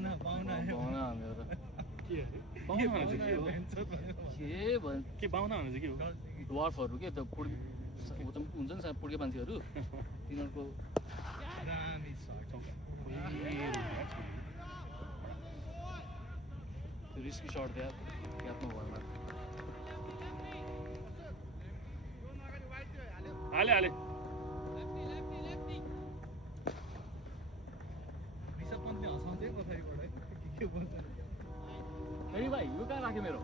बाहुना भनेर त के बाहुना भने चाहिँ के हो ड्वार्फहरू के त हुन्छ नि पुड्के मान्छेहरू तिनीहरूको रिस्की सर्ट त्यहाँ क्याप्नु भएन हाले हाले भाइ यो कहाँ राख्यो मेरो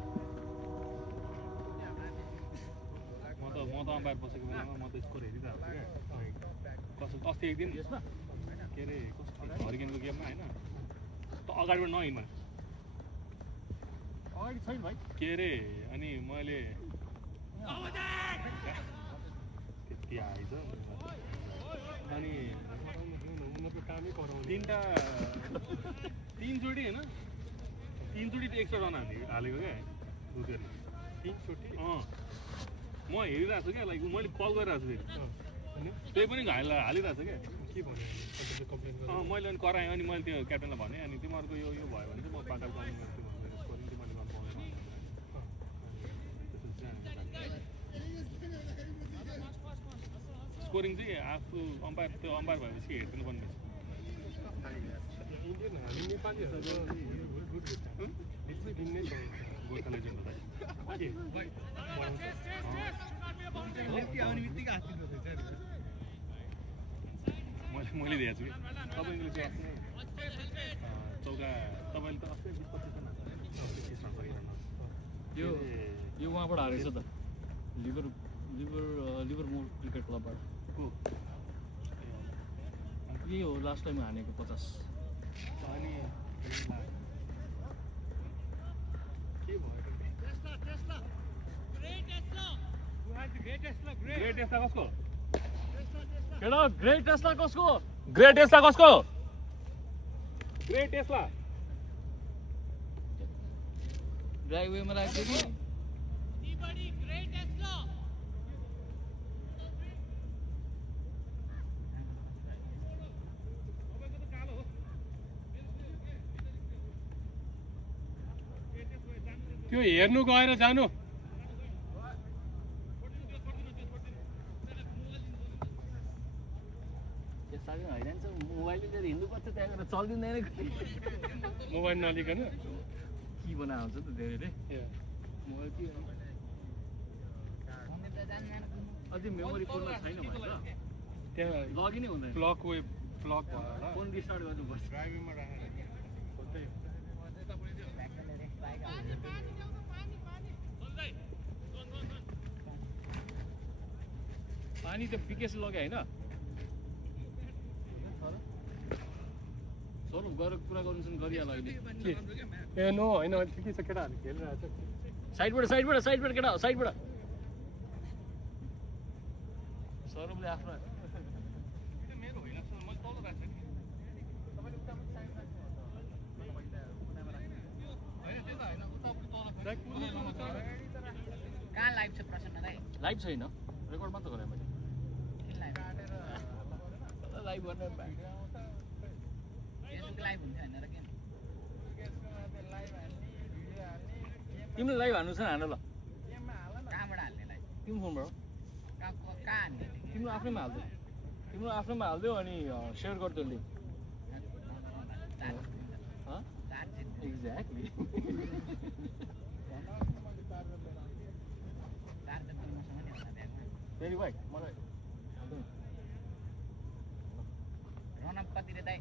म त अम्पायर बसेको बेलामा म त स्कोर हेरिरहेको थिएँ क्या कसो अस्ति एक दिन यसमा के अरे कस्तो हरिकेनको गेममा होइन त अगाडिबाट नहिँड्न अगाडि छैन भाइ के अरे अनि मैले त्यति आएछ अनि तीनचोटि होइन तीनचोटि त 100 रन हालेको क्या दुधेरमा 3 चोटि म हेरिरहेको छु क्या लाइक मैले कल गरिरहेको छु फेरि त्यही पनि हालिरहेको छ क्या के भन्यो मैले अनि कराएँ अनि मैले त्यो क्याप्टनलाई भनेँ अनि तिमीहरूको यो भयो भने चाहिँ म पागल स्कोरिङ चाहिँ मैले गर्नु पाउँदैन स्कोरिङ चाहिँ आफू अम्पायर त्यो अम्पायर भएपछि हेरिदिनु पर्ने गोर्खा लेजेन्ड मैले दिएको छु कि तपाईँले चाहिँ आफ्नो चौका तपाईँले त अस्ति 20-25 रन यो उहाँबाट हारेछ त लिभरमोर क्रिकेट क्लबबाट यही हो लास्ट टाइम हानेको 50 अनि के भयो ग्रेट टेस्ला कसको केटा ग्रेट टेस्ला कसको ग्रेट टेस्ला कसको ग्रेट टेस्ला ड्राइभवेमा राख्यो कि त्यो हेर्नु गएर जानु मोबाइलले लिएर हिँड्नुपर्छ त्यहाँ गएर चल्दिँदैन मोबाइल नलिकन के बनाएको हुन्छ त धेरैले मोबाइल के अझै मेमोरी फुलमा छैन भने त त्यहाँ लगइनै हुँदैन ब्लक भयो होला फोन रिस्टार्ट गर्नुपर्छ ड्राइभिङमा राखेर पानी त पिकेस लग्यो होइन स्वरूप गएर कुरा गर्नु गरिहाल्यो अहिले ए नो होइन ठिकै छ केटाहरूले खेलिरहेको छ साइडबाट केटा साइडबाट स्वरूपले आफ्नो मेरो होइन मैले तल राख्छु कहाँ लाइभ छ प्रसन्न दाइ लाइभ छैन रेकर्ड मात्र गरेँ मैले लाइभ गर्ने फेसबुक लाइभ हुन्छ होइन र के तिमीले लाइभ हान्नु छ हान ल कहाँबाट हाल्ने लाइभ तिम्रो फोनबाट कहाँ हान्ने तिम्रो आफ्नैमा हालिदियो अनि सेयर गरिदियो लिङ्क एक्ज्याक्टली भेरी वाइट मलाई रनअप कति रे दाइ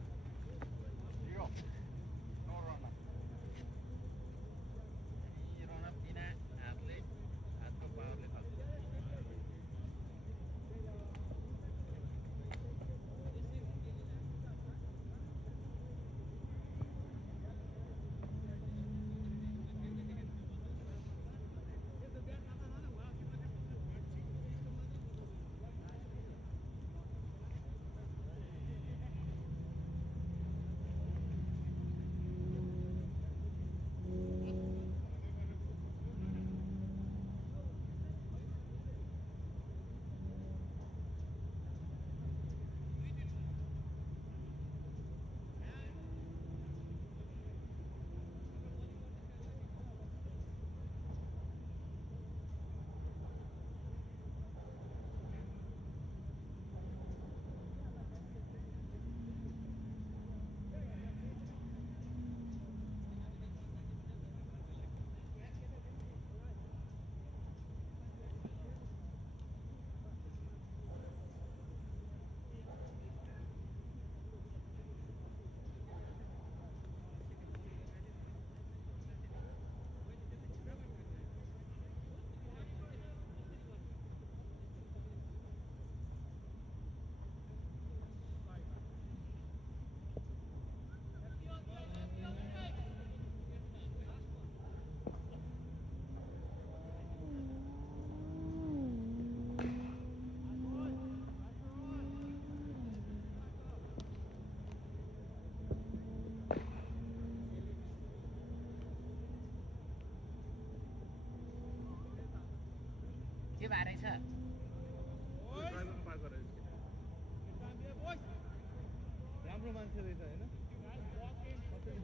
राम्रो मान्छे रहेछ होइन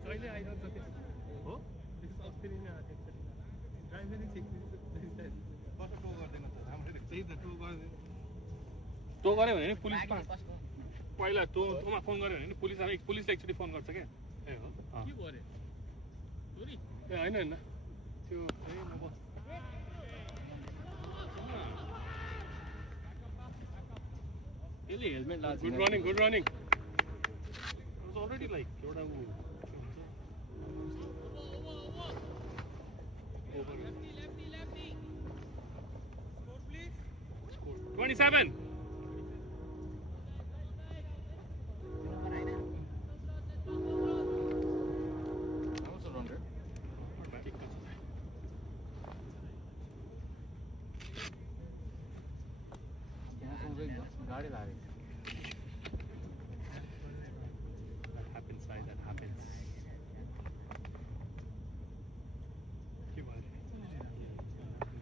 जहिले आइरहन्छ त्यो हो त्यसो अस्ति नै आएको थियो ड्राइभरै कसो टो गर्दैन त राम्ररी त्यही त टो गर्दैन टो गऱ्यो भने नि पुलिस मागे कसको पहिला तँमा फोन गऱ्यो भने नि पुलिसले एकचोटि फोन गर्छ क्या ए हो के गरे चोरी ए होइन होइन त्यो म बस यसले हेलमेट लाग्छ गुड रनिङ अलरेडी लाइक एउटा ऊ के भन्छ 27 आउँछ रन्डर गाडी लाग्यो That happens, right? That happens. के भयो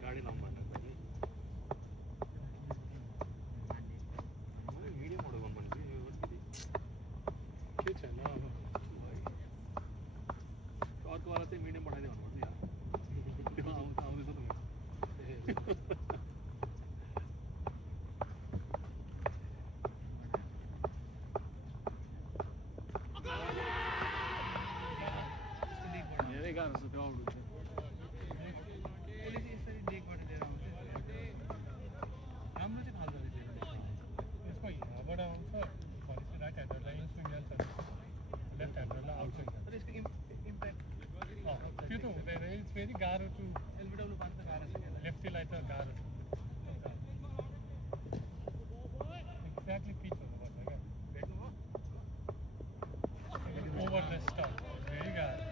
गाडी लाउनु भनेर पनि मिडियम मोडल गर्नु पर्ने थियो के छैन अब अर्कोवाला चाहिँ मिडियम पठाइदियो भन्नुपर्छ यार त्यो आउँदैछ त धेरै गाह्रो छ त्यो आउनु चाहिँ पुलिस यसरी लेकबाट लिएर आउँछ राम्रो चाहिँ फाल्दो रहेछ यसको हिँडाबाट आउँछ भनेपछि राइट ह्यान्डरलाई स्विङ्गल्छ लेफ्ट ह्यान्डरलाई आउँछ तर यसको इम्प्याक्ट त्यो त हुँदैन इट्स भेरी गाह्रो टु एलबिडब्लु पार्न त गाह्रो छ लेफ्टीलाई त गाह्रो छ एक्ज्याक्टली पिच हुनुपर्छ क्या ओभर द स्टप भेरी गाह्रो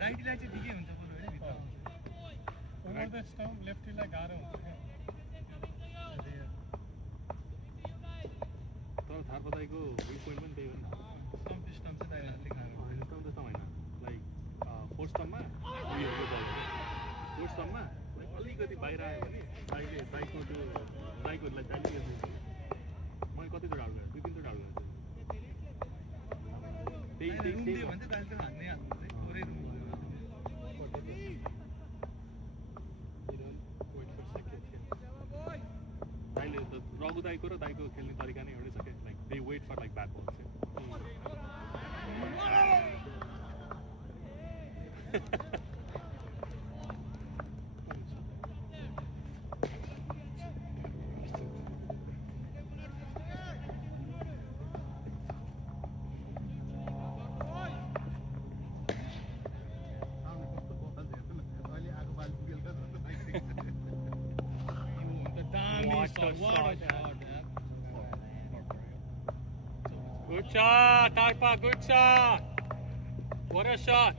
राइटलाई चाहिँ ठिकै हुन्छ बरु होइन भित्र ओभर द स्टम्प लेफ्टीलाई गाह्रो हुन्छ क्या तर थारपताईको उयो पोइन्ट पनि त्यही हो नि स्टम्प चाहिँ दाइले अलिक गाह्रो होइन स्टम्प जस्तो होइन लाइक फोर्थ स्टम्पमा उयोहरू बल फोर्थ स्टम्पमा अलिकति बाहिर आयो भने बाइकको त्यो बाइकहरूलाई चाहिँ मैले कतिचोटि आउट गरेँ 2-3 चोटि आउट गरेँ त्यही रुम दियो भने चाहिँ दाइले त हान्नै हाल्नु है थोरै रुम दाइले त रघु दाइको र दाइको खेल्ने तरिका नै एउटै छ क्या like they wait for like back balls What a shot, Good shot, Tarpa, good shot. What a shot.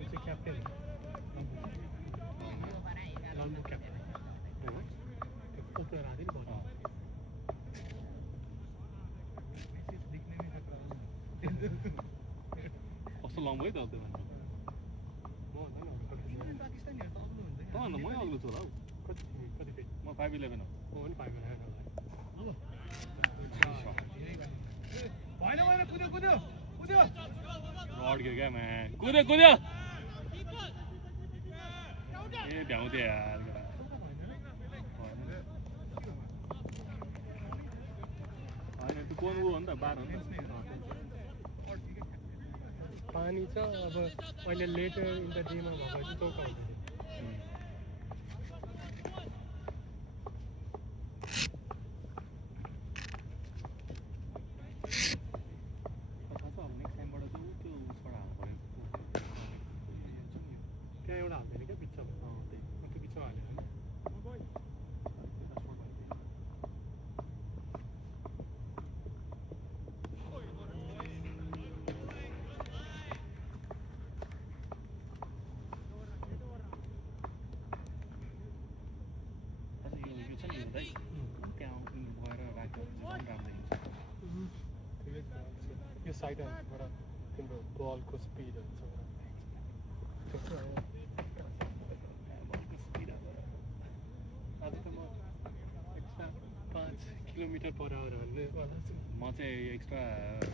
It's a captain. Lombo captain. Open आदि बहुत. दिखने में खतरा है. कस्तो लङ भयो त अब त्यो म भन्दा नि पाकिस्तानीहरु त अग्लो हुन्छ त अन्त मै अग्लो छु होला हौ कति फेरि म 5'11 हो म पनि 5 मिनेट अब भएन कुद्यो रड गिर गया मैं कुद्यो ए भ्याउँथे यार होइन त्यो कोन ऊ हो नि त बार हो नि त पानी छ अब अहिले लेटर इन द डेमा भएपछि चौका हुन्छ त्यहाँ एउटा हाल्दैन क्या बिचमा त्यो बिचमा हालेर यो साइड बाट तिम्रो बलको स्पिडहरू छ आज त म एक्स्ट्रा 5 किलोमिटर पर आवर हाल्ने वाला छु म चाहिँ एक्स्ट्रा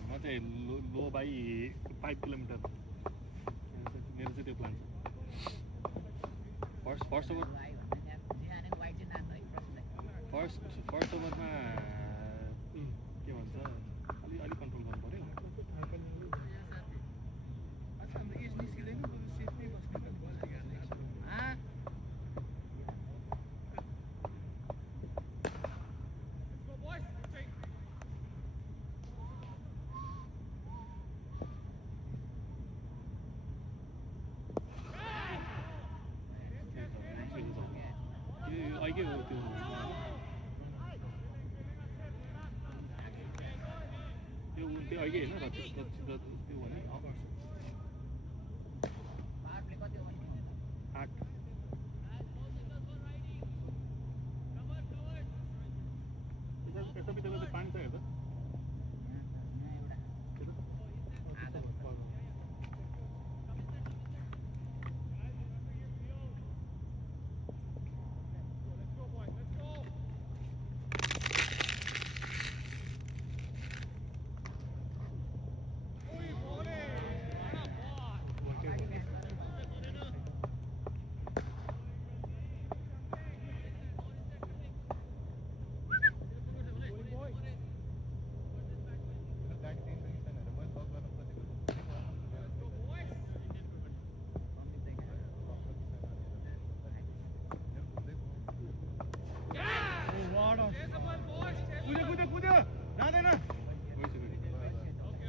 म चाहिँ लो बाई 5 किलोमिटर मेरो चाहिँ त्यो प्लान छ फर्स्ट ओभर फर्स्ट ओभरमा के भन्छ अलि कन्ट्रोल गर्नु पऱ्यो अहिले हो त्यो त्यो अहिले होइन त्यो भने 8 यसो भित्र पानी छ हेर्दा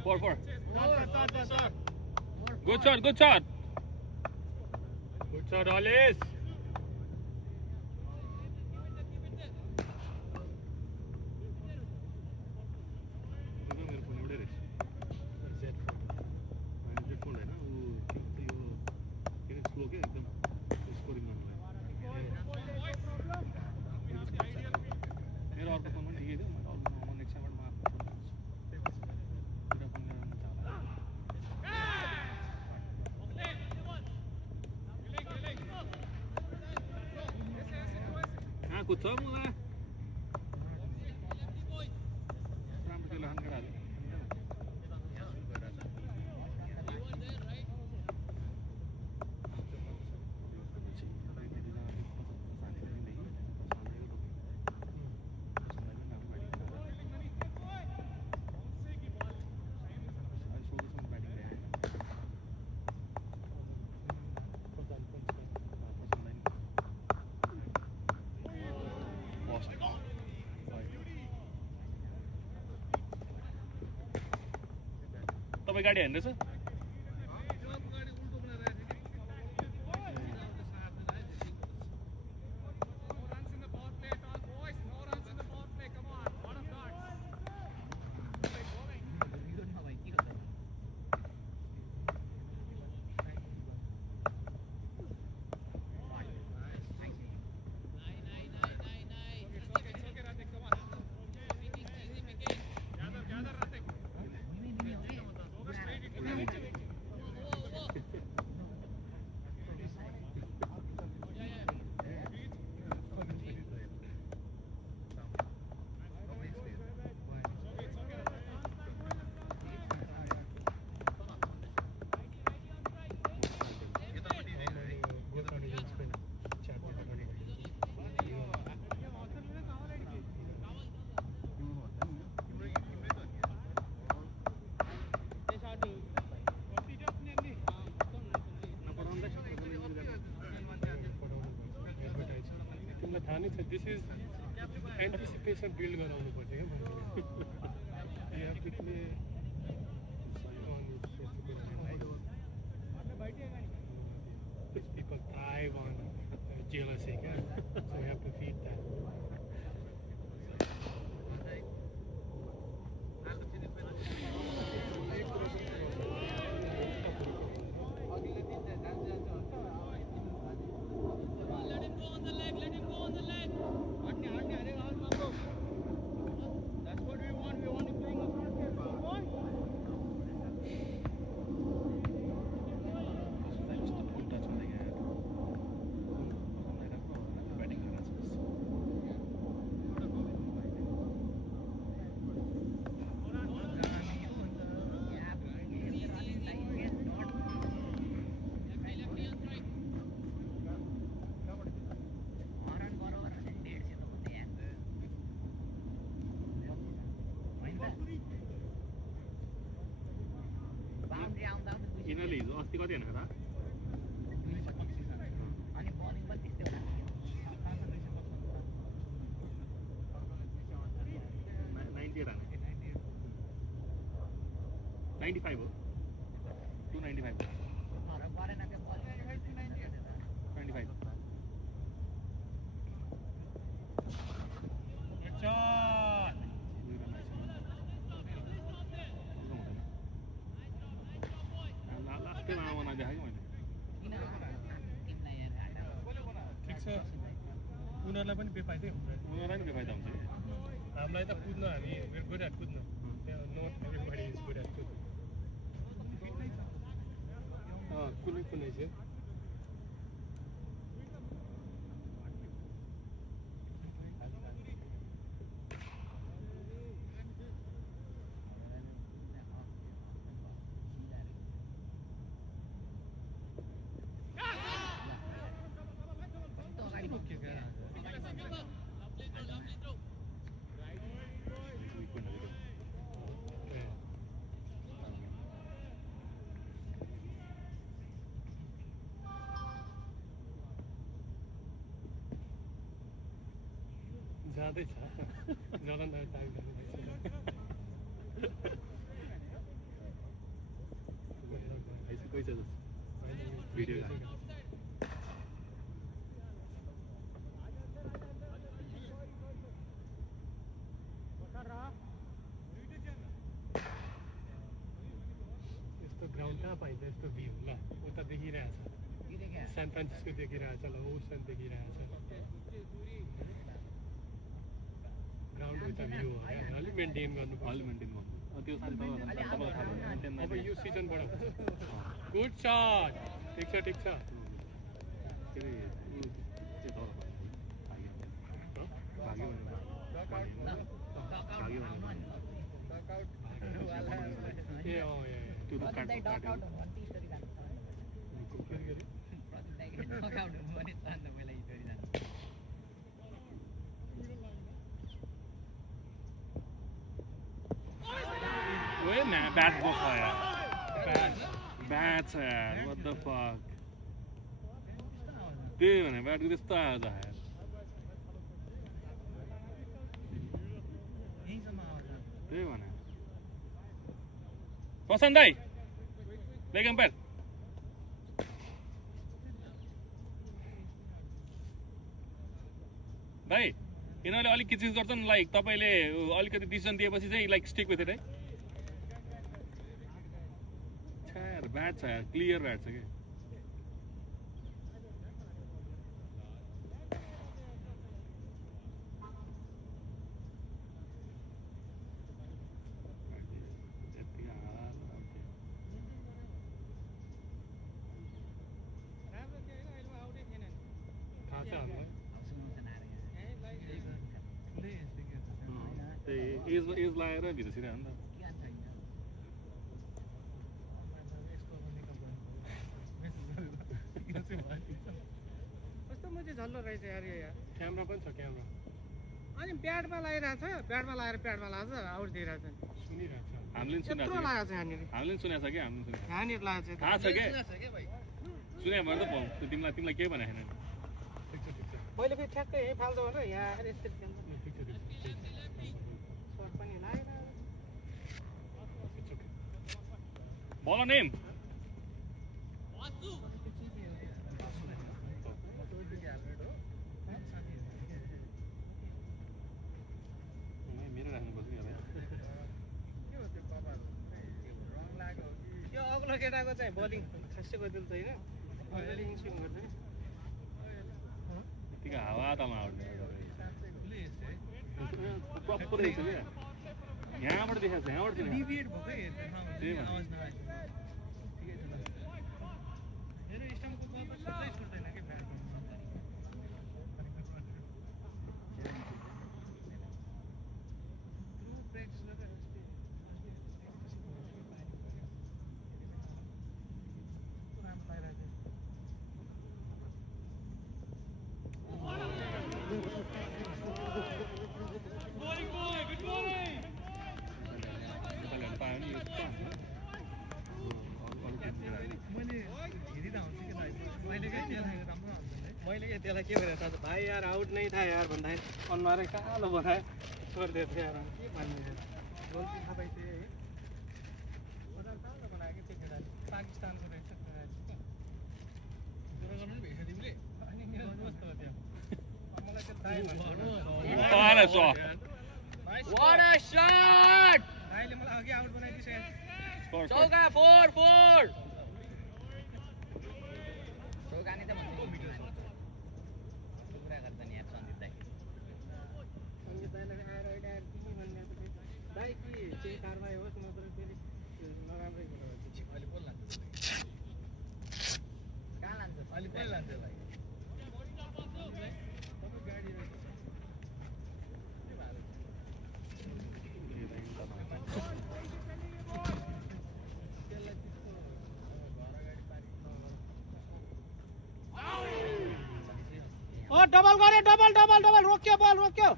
Four. Good shot. Good shot, Alice. Good job, Mula. Sampai ke lahan keral. तपाईँ गाडी हान्दैछ This is anticipation build गराउनु पर्छ के मान्छेले you have to play on people thrive on jealousy so you have to feed that अस्ति कति हेर्नु त 225 अनि बलिङ पनि त्यस्तै होला 98 हाने 95 हो 295 तर गरेन के बलिङ 95 Good shot. लास्टमा आउन देखाएको मैले किन टिमलाई यार हाटा ठिक छ उनीहरूलाई पनि बेफाइदै हुन्छ उनीहरूलाई नि बेफाइदा हुन्छ हामीलाई त कुद्न हामी गुड एट कुद्न not everybody is good at कुद्न कुनै कुनै चाहिँ जाँदैछ जलन टाइम कोही छ भिडियो यस्तो ग्राउन्ड कहाँ पाइन्छ यस्तो भ्यू ल उता देखिरहेछ सान फ्रान्सिस्को देखिरहेछ ल ओसन देखिरहेछ ग्राउन्ड उता भ्यू हो क्या अलिक मेन्टेन गर्नु अलि मेन्टेन गर्नु त्यो साथी तपाईँलाई थाहा मेन्टेन अब यो सिजनबाट गुड सट ठिक छ के अरे त्यो भाग्यो ए अँ त्यो रुख काट्यो Wait, man, bad ball fire. Bad, यार. What the fuck? त्यही भने ब्याट त्यस्तो आएछ यार. त्यही भने. प्रशान्त दाइ. Leg umpire. भाइ यिनीहरूले अलिक किचकिच गर्छन् लाइक तपाईँले अलिकति डिसिजन दिएपछि चाहिँ लाइक स्टिक विथ इट है यार ब्याट छ यार क्लियर ब्याट छ कि एज लगाएर भित्र छिरायो नि त कस्तो म चाहिँ झल्लो रहेछ यार यो यार क्यामेरा पनि छ क्यामेरा अनि ब्याटमा लगाइरहेछ ब्याटमा लगाएर प्याडमा लाग्छ आउट दिइरहेछ सुनिरहेको छ हामीले पनि यत्रो सुनेको लगाएको छ यहाँनिर छ हामीले पनि सुनेको छ कि हामीले सुनेको यहाँनिर लगाएको छ थाहा छ कि सुने भएर त तिमीलाई केही भनेको छैन ठिक छ मैले फेरि ठ्याक्कै यहीँ फाल्छ भनेर यहाँ यसरी ठिक छ सर्ट पनि लगाएर बल नेम मेरो राख्नुपर्छ नि यो अग्लो केटाको चाहिँ बलिङ खासै गइदिनु छैन अलिअलि स्विङ गर्छ नि यतिको हावा तल आउने प्रपर रहेछ क्या यहाँबाट देखाएको छ यहाँबाट चाहिँ डिभिएट भएकै आवाज नआएछ मेरो स्टम्पको बल त छुट्टै छुट्दैन कि ब्याटमा प्र्याक्टिस गरेर राम्रो पाइरहेको मैले मलाई के भनेर थाहा छ भाइ यार आउट नै था यार भन्दाखेरि अनुहारै कालो बनायो गरिदिएको थियो यार के भन्ने गल्ती थाहा पाइथ्यो है अनुहार कालो बनायो कि त्यो खेलाडी पाकिस्तानको रहेछ खेलाडी कुरा गर्नु नि भेट्यो तिमीले अनि मेरो कस्तो हो त्यहाँ मलाई त्यो दाइ भन्नु What a shot! दाइले मलाई अघि आउट बनाइदिसक्यो चौका 4-4. चौका नि त भन्नु कुरा गर्दा नि यार सन्दीप दाइ अनि दाइलाई आएर अहिले आएर तिमी भन्ने दाइ कि चाहिँ कारबाही होस् नत्र फेरि नराम्रै कुरा हो अहिले बोल लान्छ कहाँ लान्छ अहिले बोल लान्छ भाइ तपाईँ गाडी रहेछ ओ डबल गरे डबल डबल डबल रोक्यो बल रोक्यो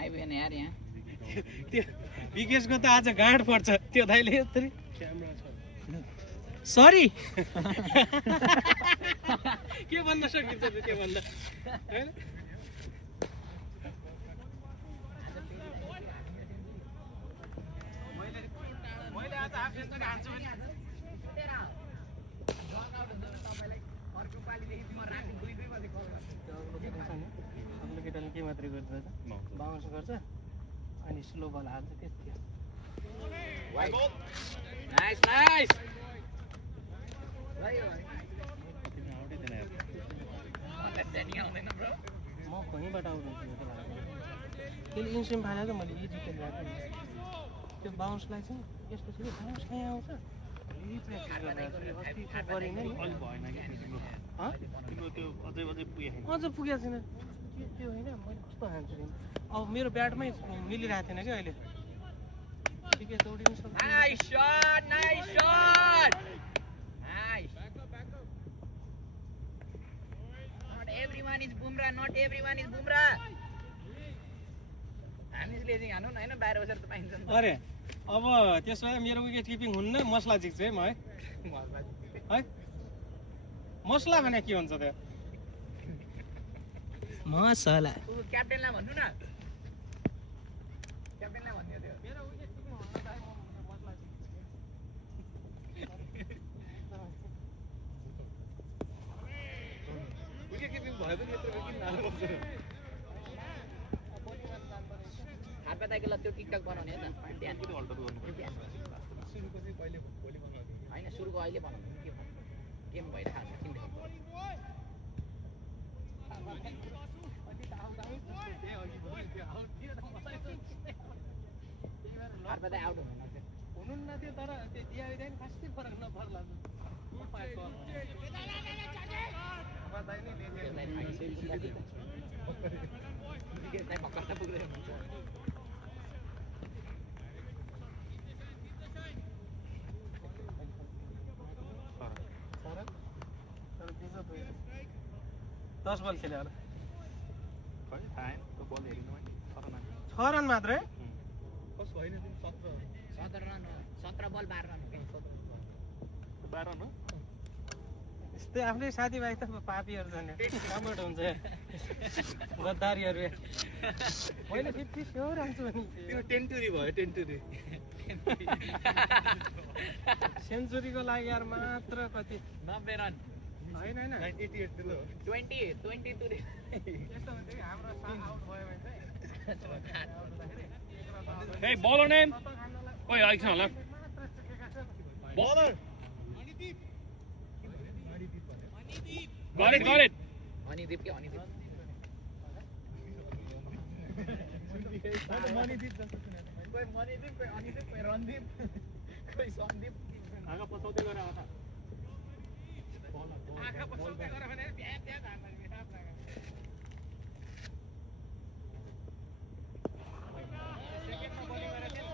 आइभएन यार यहाँ त्यो विकेशको त आज गाँड पर्छ त्यो दाइले यत्रो सरी के भन्न सकिन्छ त्यो भन्दा हैन मैले आज हाफ सेन्चुरी हान्छु भने आफ्नो केटाले के मात्रै गर्छ बाउन्स गर्छ अनि स्लो बल हाल्छ त्यति हो नाइस नाइस म कहीँबाट आउनु त्यसले इन्सिम फालेर त मैले इजी खेलिरहेको त्यो बाउन्सलाई चाहिँ यस्तो छ कि बाउन्स कहीँ आउँछ अझ पुगेको छैन त्यो होइन मैले कस्तो हान्छु नि अब मेरो ब्याटमै मिलिरहेको थिएन क्या अहिले ठिकै दौडिनु सक्छ Nice shot, nice shot. Nice. Not everyone is Bumrah, not everyone is Bumrah. हामी लेजिङ हान्नु न हैन 12 बजेर त पाइन्छ नि अरे अब त्यसो भए मेरो विकेट किपिङ हुन्न मसला जिक्छु है म है मसला भने के हुन्छ त्यो मसला क्याप्टेनलाई भन्नु न क्याप्टेनलाई भन्दियो त्यो मेरो विकेट किपिङ हुन त मसला विकेट किपिङ भए पनि यत्रो किन हाल्नुपर्छ हातमा ताकेला त्यो टिकटक बनाउने हो त ध्यान पनि अल्टर गर्नु सुरुको चाहिँ कहिले भोलि बनाउँदै हैन सुरुको अहिले बनाउनु के गेम भइरहेको छ किन हातमा त आउट हुनु हुनुहुन्न त्यो तर त्यो दियाइदैन खासै फरक नपर्ला भक्कस्ता पुग्दै हुनुहुन्छ दस बल खेल्यो होला खै थाहा छैन त्यो बल हेरिनु मैले 6 रन मात्रै कस होइन तिमी 17 रन 17 बल 12 रन 12 न यस्तै आफ्नै साथीभाइ त पापीहरू जाने राम्रोट हुन्छ गद्दारीहरू मैले 50 स्योर हान्छु भने तिम्रो टेन्टुरी भयो टेन्टुरी सेन्चुरीको लागि यार मात्र कति 90 रन होइन होइन 88 दिलो 22 यस्तो हुन्छ कि हाम्रो आउट भयो भने चाहिँ Hey, bowler name? Wait, I can't left. Bowler Got it. Anideep के अनिदीप मणिदीप जस्तो सुनेको कोही मणिदीप कोही अनिदीप कोही रणदीप कोही समदीप आँखा पछाउँदै गरेर आउँछ आँखा पछाउँदै गरेर भने भ्या भ्या धान लाग्ने रात लाग्यो सेकेन्डमा बलिङ गरेर चाहिँ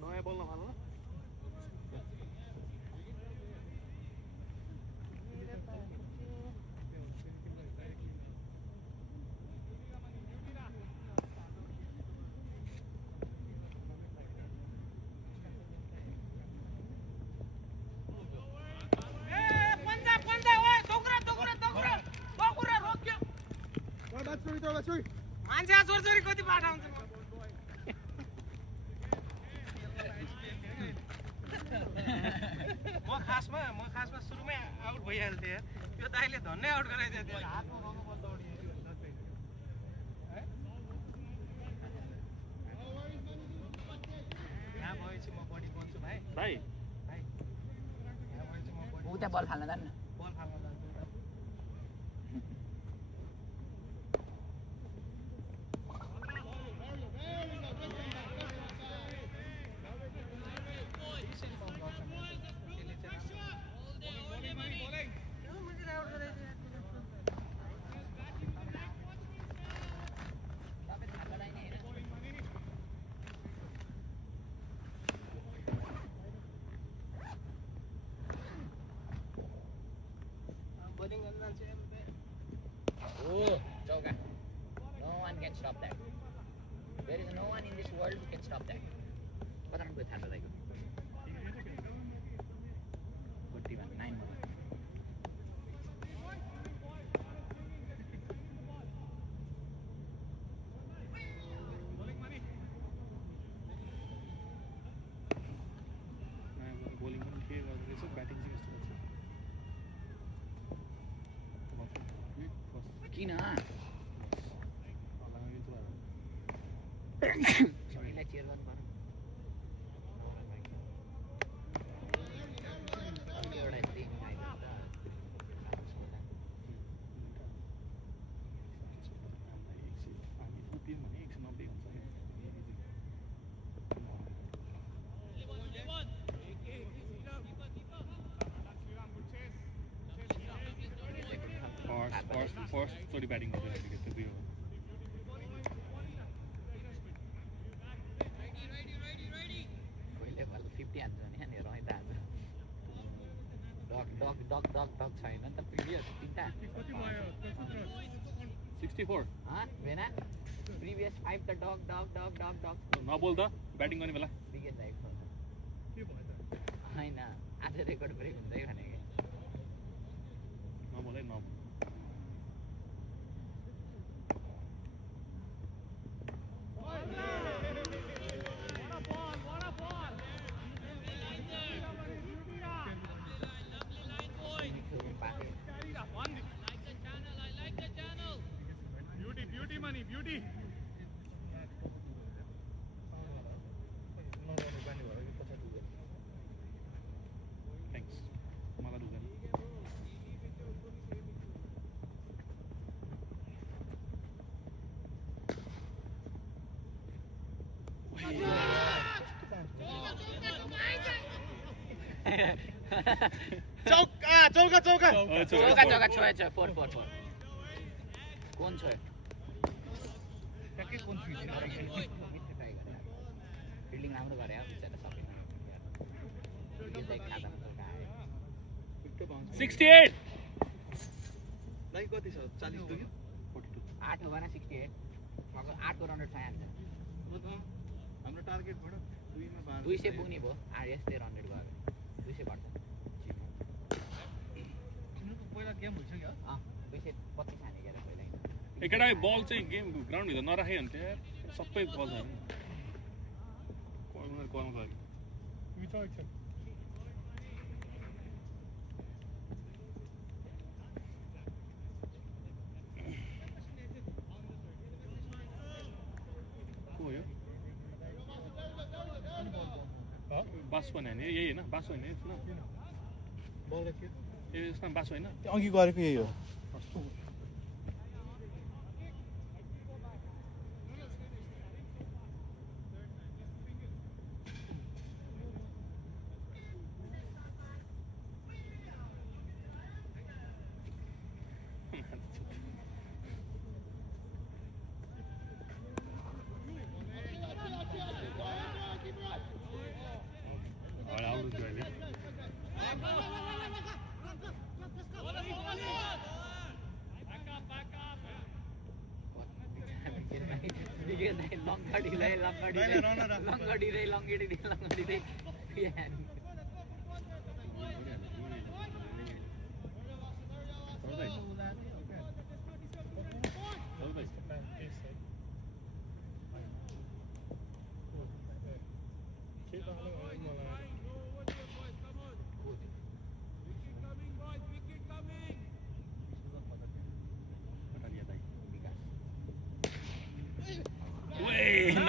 नयाँ बलमा हाल्नु मान्छे चोरी कति बाटा हुन्छ म खासमा सुरुमै आउट भइहाल्थेँ यो दाइले धन्नै आउट गराइदियो त्यो हातमा गर्नु पर्छ यहाँ भएपछि म बढी बोल्छु भाइ भाइ यहाँ भएपछि म बढी उता बल फाल्न जान्न बल फाल्न जान्छु Oh, Joga. No one can stop that. There is no one in this world who can stop that. What am I going to like? 41, 9 more. bowling पनि के गर्दैछ ब्याटिङ चाहिँ कस्तो किन छ सबैलाई चेयर गर्नु पर्यो एउटा यस्तै आइदिन्छ फर्स्ट चोटि ब्याटिङ गर्दैन विकेट त्यो 2 ओभर कोहीले बल 50 हान्छ भने यहाँनिर रही त हान्छ डग छैन नि त प्रिभियस तिनटा 64 भेना प्रिभियस 5 त डग नबोल त ब्याटिङ गर्ने बेला विकेट लाइफ होइन आज रेकर्ड ब्रेक हुँदै भनेको नबोल है नबोल थ्याङ्क्स मलाई दुख्दैन चौका चौका छोएछ 4 कोन छोयो ट्याक्कै कोन फिल्डिङ राम्रो गरे हो बिचारा सकेन खातामा चौका आयो 68 लाइक कति छ 40 पुग्यो 8 ओभरमा 68 मगर 8 को रन रेट छ हाम्रो टार्गेटबाट 2 मा 200 पुग्ने भयो यस्तै रन रेट गयो 200 बढ्छ तिम्रो पहिला गेम भइसक्यो 225 हाने के पहिला एकटा बल चाहिँ गेम ग्राउन्ड भित्र नराखे भने त्यहाँ सबै बल छ उनीहरू गर्नु लागि विचार छ को हो यो बासु भने होइन यही होइन बासु होइन यसमा बल के यसमा बासु होइन अघि गरेको यही हो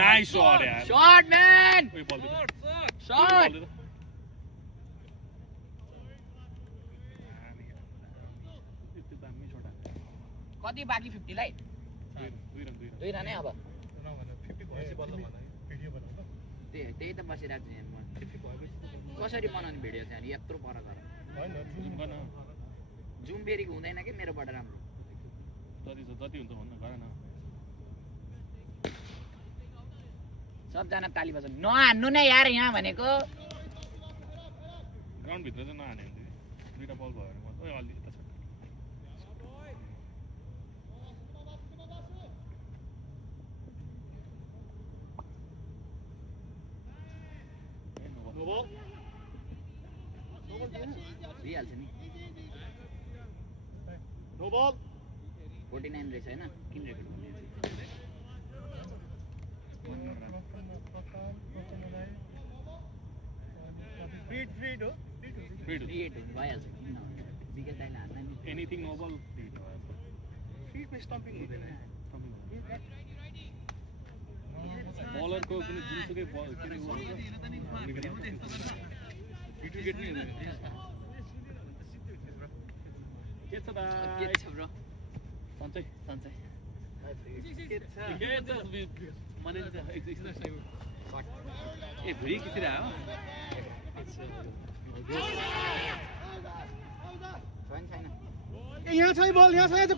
नाइस शॉट यार Shot, man! कोई बॉल दे Shot! इतने दामी शॉट है कति बाँकी 50 लाई? 2 रन है अब। त्यही त बसिरहेको छु यहाँ म। कसरी बनाउने भिडियो चाहिँ अनि यत्रो पर गरेर? जुम फेरि हुँदैन कि मेरोबाट राम्रो। जति हुन्छ भन्न गर न सबजना ताली बजाउनु। नहान्नु नै यार यहाँ भनेको। ग्राउन्ड भित्र चाहिँ नहाने हुन्थ्यो दुईटा बल भयो भने ओए अलि यता छ दिइहाल्छ नि। नो बॉल 49 रहेछ होइन? किन रेकर्ड गर्ने? फ्रीड फ्रीड 3-8 भइहाल्छ किन नहुने? विकेट दाइले हान्दा नि। एनीथिङ नो बल फिल्डमा स्टम्पिङ हुँदैन बलरको कुनै जुनसुकै बल के अरे विकेट नै हुँदैन के छ दा के छ ब्रो? सन्चै सन्चै। के छ मनिन्छ ए भुइँ कितिर आयो छैन छैन। यहाँ छैन बल यहाँ छैन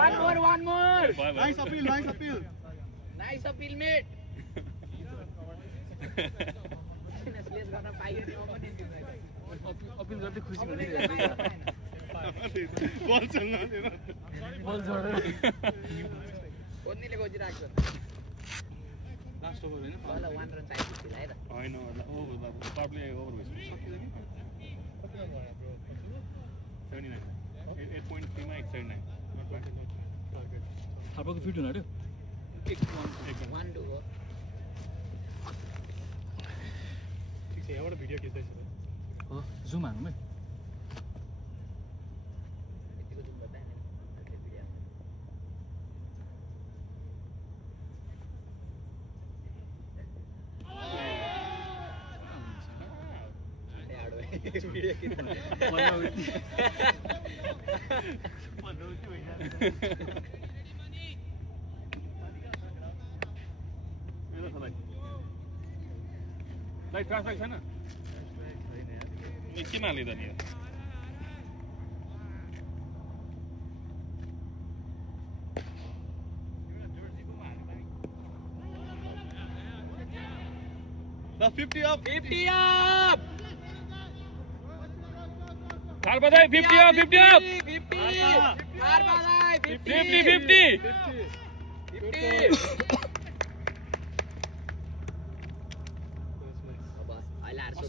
One more. One more. Nice appeal Nice appeal, mate. Sledge गर्न पाइयो नि अब नि। अपिल गर्दै खुसी हुँदै बल चल्न बल जोडेर कोन्नीले खोजिरहेको छ। लास्ट ओभर हैन बल 1 रन चाहिएको थियो है त। होइन ओभर टपले ओभर भइसक्यो 79 8.3 मा 179 थापाको फिट हुन आँट्यो 1-2 हो। ठीक छ यहाँबाट भिडियो खिच्दैछ हो जुम हानौँ है यतिको जुम गर्दा नि भिडियो भिडियो किन लाइट ट्राफिक छैन केमा हालिदियो नि The 50 up. 50 up. चार बजाई 50 up 50 up 50. चार बजाई 50. 50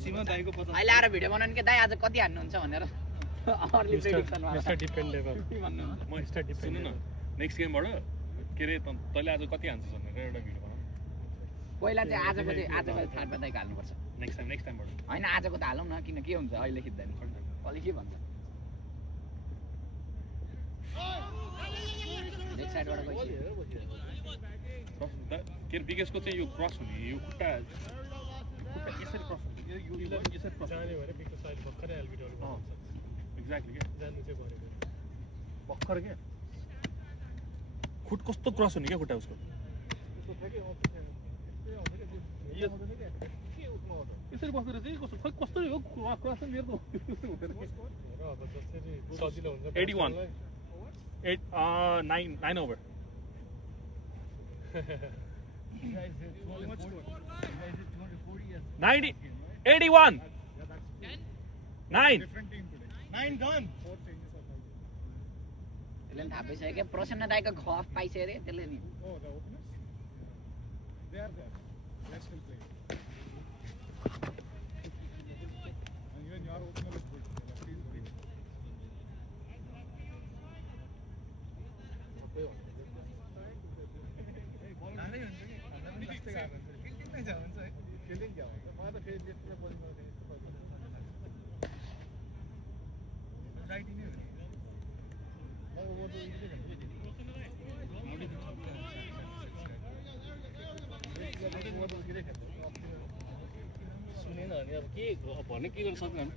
सीमा दाइको 50 अहिले आएर भिडियो बनाउनु के दाइ आज कति हान्नुहुन्छ भनेर अर्ली प्रेडिक्सन मिस्टर डिपेन्डेबल म सुन्नु न नेक्स्ट गेमबाट के रे तैँले आज कति हान्छस् भनेर एउटा भिडियो बनाऊ पहिला चाहिँ आजको थाहा बताइको हाल्नुपर्छ नेक्स्ट टाइमबाट होइन आजको त हालौँ न किन के हुन्छ अहिले खिच्दा नि कसले के भन्छ नेक्स्ट साइडबाट गइसक्यो के रे बिगेसको चाहिँ यो क्रस हुने यो खुट्टा यसरी क्रस हुन्छ यो यसरी क्रस जाने भने पिकको साइड भर्खरै एलबिडीहरु बनाउँछ एक्ज्याक्टली के जानु चाहिँ भनेको भर्खर के खुट कस्तो क्रस हुने क्या खुट्टा उसको यसरी बस्दो रहेछ कस्तो खै कस्तो हो क्रस मेरो त र अब जसरी सजिलो हुन्छ 81 9 over 90 81 9 9 done. त्यसले पनि थाहा पाइसक्यो क्या प्रसन्न दाइको खफ पाइसक्यो अरे त्यसले नि Oh, the openers? They are there. They are still playing. And even your opener is good. He is very good. सुनेन भने अब के भन्ने के गर्न सक्दैन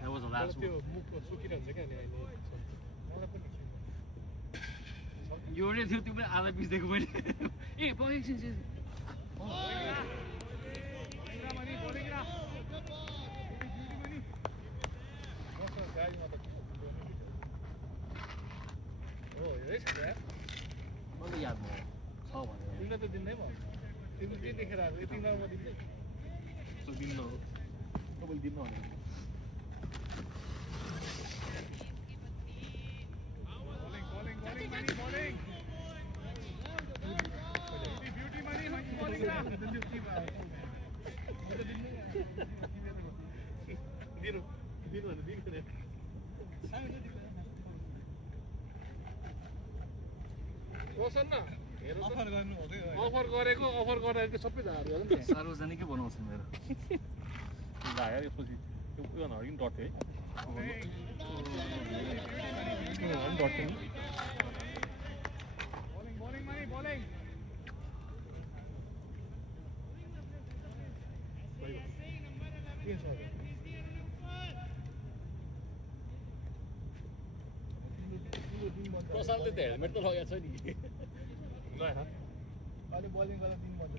That was the last one. यो नै थियो त्यो पनि आधा बिच्दिएको मैले ए एकछिन मलाई याद भयो छ भनेर तिमीलाई त दिँदै भयो तिमीले के देखेर आएको यति नराम्रो दिन्छ दिन्न हो तपाईँले दिनु भनेको अफर गरेको सबै झार्यो सार्वजनिकै बनाउँछ मेरो यार यसपछि त्यो नहरिकन डट्यो है डट्यो नि प्रशान्तले त हेलमेट त लगाएको छ नि अहिले बलिङ गरेर दिनु पर्छ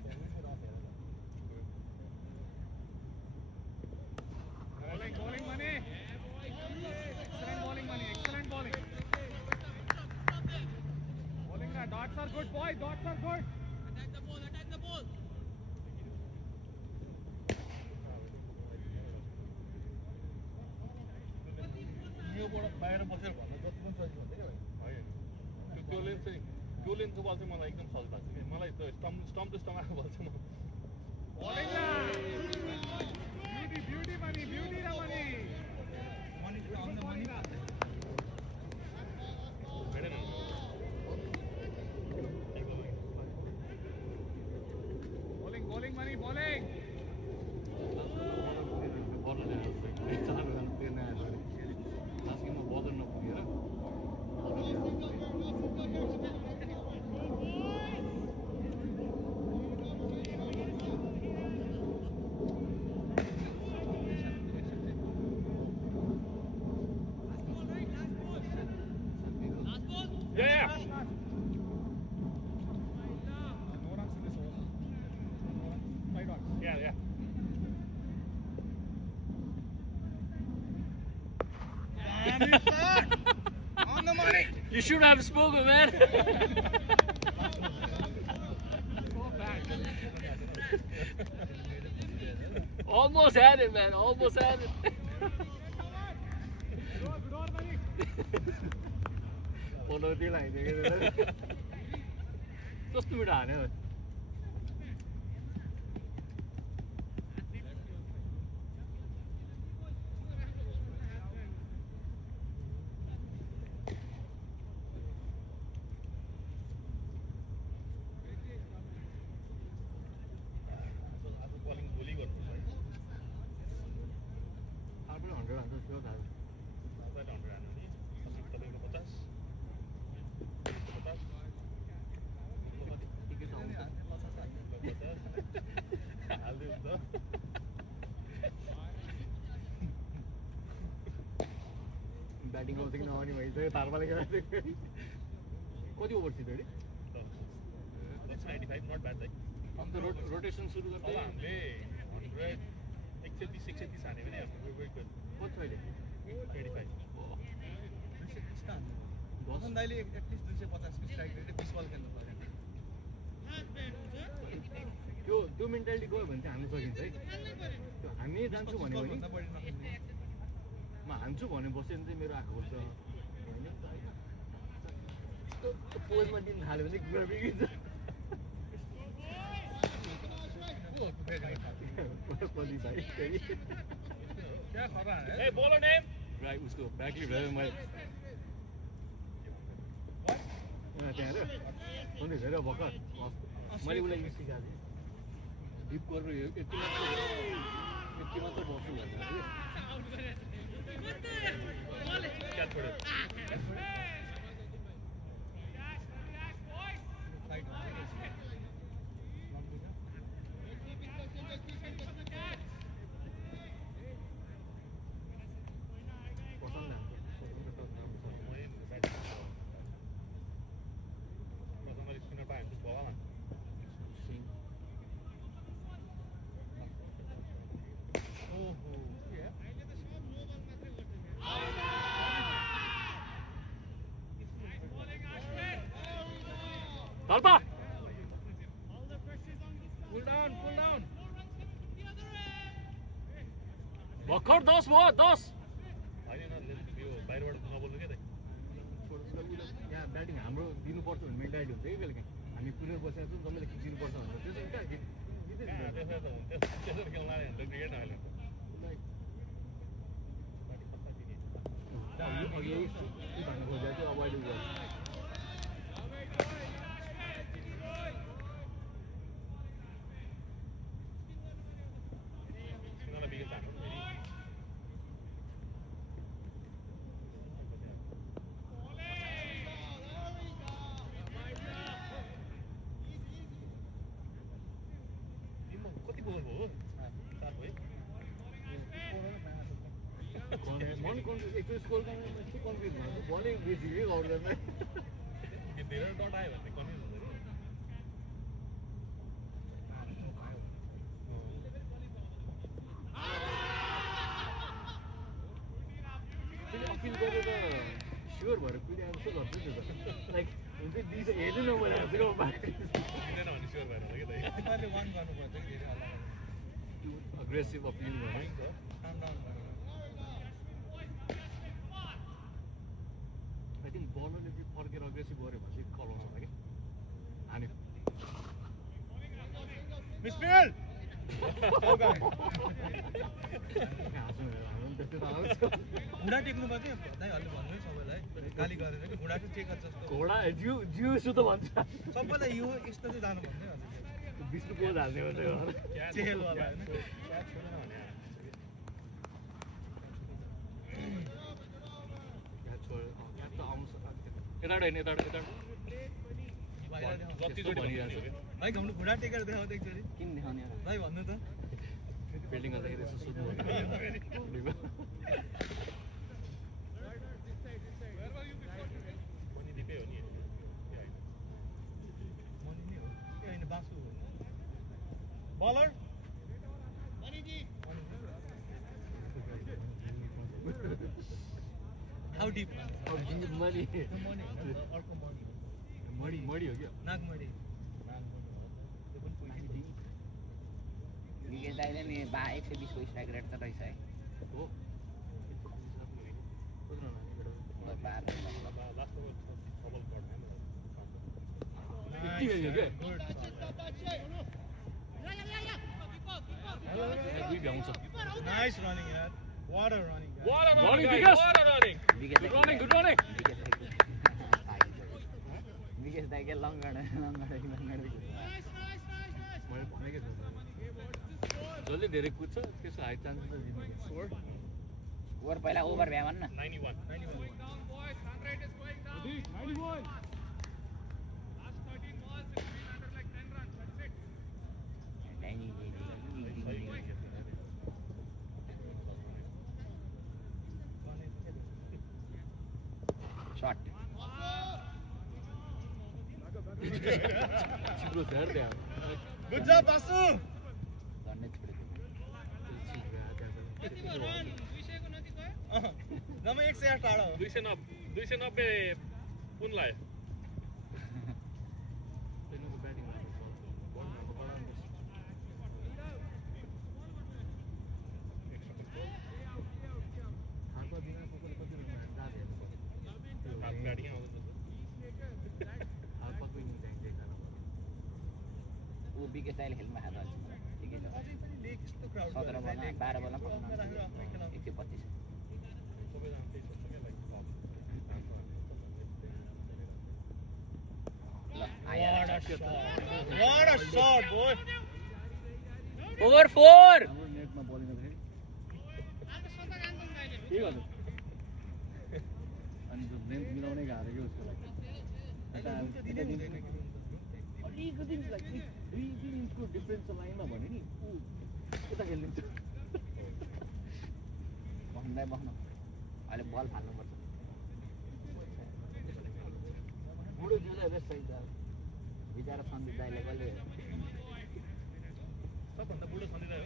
bowling money. Excellent bowling money. Excellent bowling. Bowling na dots are good, boy. Dots are good. Attack the ball. Attack the ball. यो बोर्ड बाहिर बसेर भन्नु जति पनि सजिलो हुन्छ क्या भाइ त्यो लेन्थको बल चाहिँ मलाई एकदम सजिलो लाग्छ कि मलाई त्यो स्टम्प टु स्टम्प आएको बल चाहिँ म bowling na beauty money na money on the money bowling money bowling on the money. You should have spoken, man. Almost had it, man. Almost had it. Photo like just do it on. Batting was taking on anyway. So Tarwale what over today? That's 95, not bad. Like On the rotation सुरु गर्दै 100 686 हाने पनि very good. What Friday? 85. भसन दाइले at least 250 को strike rate 20 बल खेल्नु पर्यो त्यो mentality गयो भने चाहिँ हामी सकिन्छ है हामी जान्छु भन्यो भने म हान्छु भने बस्यो भने चाहिँ मेरो आँखा खोल्छ पोजमा दिन थाल्यो भने कुरा बिग्रिन्छ क्या खरा है Hey, bowler name? राइट उसको ब्याकली भयो मैले त्यहाँ हेऱ्यो अन्त हेऱ्यो भर्खर मैले उसलाई यो सिकाएको थिएँ डिप गरेर यति मात्र बस्नु भनेर क्याच छोड्यो प्रथमले स्पिनर पायो भने बगामा Talpa! Pull down, pull down. भर्खर 10 भयो 10 होइन यो बाहिरबाट नबोल्नु क्या यहाँ ब्याटिङ हाम्रो दिनुपर्छ भन्ने मेन्टालिटी हुन्छ कि बेलुका हामी कुरेर बसेको छौँ तपाईँले खिचिनुपर्छ भनेर त्यो चाहिँ कहाँ त्यसरी त हुन्छ त्यसरी केही लाग्यो भने त क्रिकेट अहिले अघि भन्नु खोजेको थियो अभोइड गर्नु तिनीहरूलाई बिगेस्ट हान्नु कति बोल भयो 7 भयो मन एकचोटि स्कोर गर्नु यस्तो कन्फ्युज हुन्छ बलिङ बेसी के गर्दैन कि धेरै डट आयो भने कन्फ्युज हुन्छ फेरि अपिल गरेर स्योर भएर कुदी आएर जस्तो गर्छु नि त लाइक हुन्छ दिस हेर्नु न मैले हाँसेको किन भने स्योर भएर हो कि त तिमीहरूले वान गर्नुपर्छ कि धेरै होला अग्रेसिभ अपिल भने काम डाउन आई थिङ्क बलरले चाहिँ फर्केर अग्रेसिभ गऱ्यो भने चाहिँ कल आउँछ कि हान्यो मिसफिल्ड हाँस्नु हाम्रो पनि त्यस्तै त आउँछ घुँडा टेक्नु पर्छ दाइहरूले भन्नु है सबैलाई गाली गरेर कि घुँडा चाहिँ टेकर जस्तो घोडा जिउ जिउ यसो त भन्छ सबैलाई यो यस्तो चाहिँ जानु भन्दै हजुर विष्णु पोज हाल्ने मात्रै हो चेलवाला होइन क्याच छोडेन भने क्याच त आउँछ यताबाट होइन यताबाट बाहिर देखाउनु। जति त्यस्तो जोडी भनिरहेको छ भाइ घाउनु घुँडा टेकेर देखाउ त एकचोटि किन देखाउने हो भाइ भन्नु त फिल्डिङ गर्दाखेरि यसो सोध्नु पनि दिपै हो नि मनी नै हो ए होइन बासु हो बलर हाउ डिप मनी मनी अर्को मनी मडी मडी हो क्या नागमणी विकेट दाइले नि 120 को स्ट्राइक रेट त रहेछ है हो लास्टको डबल कट यति होइन क्या दुई भ्याउँछ नाइस रनिङ यार what a running Running, Vikas! Wicket Good running, good running! Wicket दाइले लङ गर्ने मैले भनेकै छु जसले धेरै कुद्छ त्यसको हाई चान्सेस जित्ने ओभर पहिला ओभर भ्या भन्न 91 शॉट छिप्रो छ यार त्यहाँ गुड जब बासु धन्य जम्मै 108 टाढा हो 290 पुन लायो गाडी आउँछ ऊ विकेट दाइले खेल्नुमा हात हाल्छ ठिकै छ अझै पनि लेग यस्तो क्राउड 17 बलमा 12 बलमा 125 सबैजना त्यही सोच्छ क्या लाइक ल आया What a shot, boy! 4-4 हाम्रो नेटमा बलिङ गर्दाखेरि के गर्नु अनि त्यो लेन्थ मिलाउनै गाह्रो के उसको लागि अलिकति दुई इन्चको डिफ्रेन्स छ लाइनमा भने नि ऊ उता खेलिदिन्छ बस्दै बस्नु अहिले बल फाल्नुपर्छ बुढो जिउलाई रेस्ट चाहिन्छ बिचरा सन्दीप दाइले कसले सबभन्दा बुढो सन्दिदा हो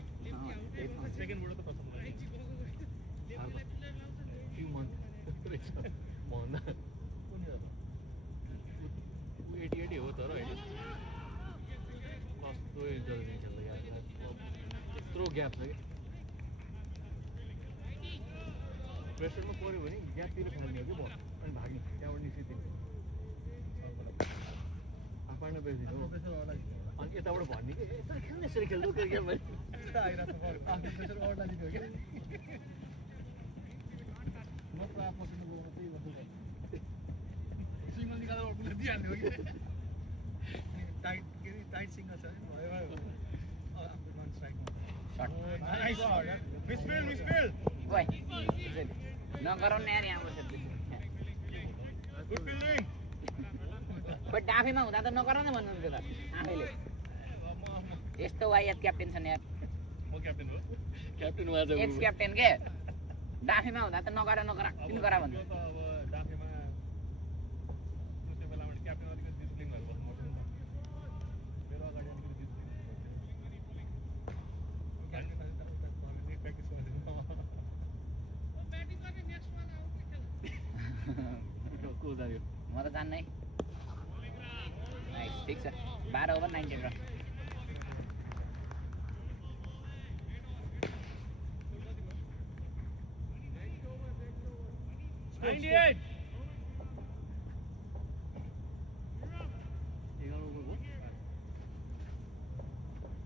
सेकेन्ड बुढो त प्रथम हो फ्यु मन्थ रहेछ भन्दा ऊ 88 हो तर होइन कस्तो जल्दी खेल्दै यार यत्रो ग्याप छ कि प्रेसरमा पऱ्यो भने ग्यापतिर फाल्ने हो कि बल अनि भाग्ने त्यहाँबाट निस्किदिने आफै बेच्दिनु हो अनि यताबाट भन्ने कि यसरी खेल्ने यसरी खेल्नु त्यो गेम सिङ्गल निकालेर उसले दिइहाल्ने हो कि टाइट के अरे टाइट सिङ्गल छ भयो आफ्नो non strike nice shot misfield ओइ नगराउनु यार यहाँ बसेर गुड फिल्डिङ खोइ डाफीमा हुँदा त नगराउने भन्नुहुन्थ्यो त आफैले यस्तो वाइयात क्याप्टेन छन् यार म क्याप्टेन हो क्याप्टेन वाज एक्स क्याप्टेन के डाफीमा हुँदा त नगरा किन गरा भन्नु त्यो त अब डाफेमा त्यो बेलामा क्याप्टेन अलिकति डिसिप्लिन भएर बस्नुपर्छ नि त मेरो अगाडि अलिकति डिसिप्लिन प्र्याक्टिस गरिदिनु को जान्यो म त जान्नै नाइस ठिक छ 12 ओभर 19 रन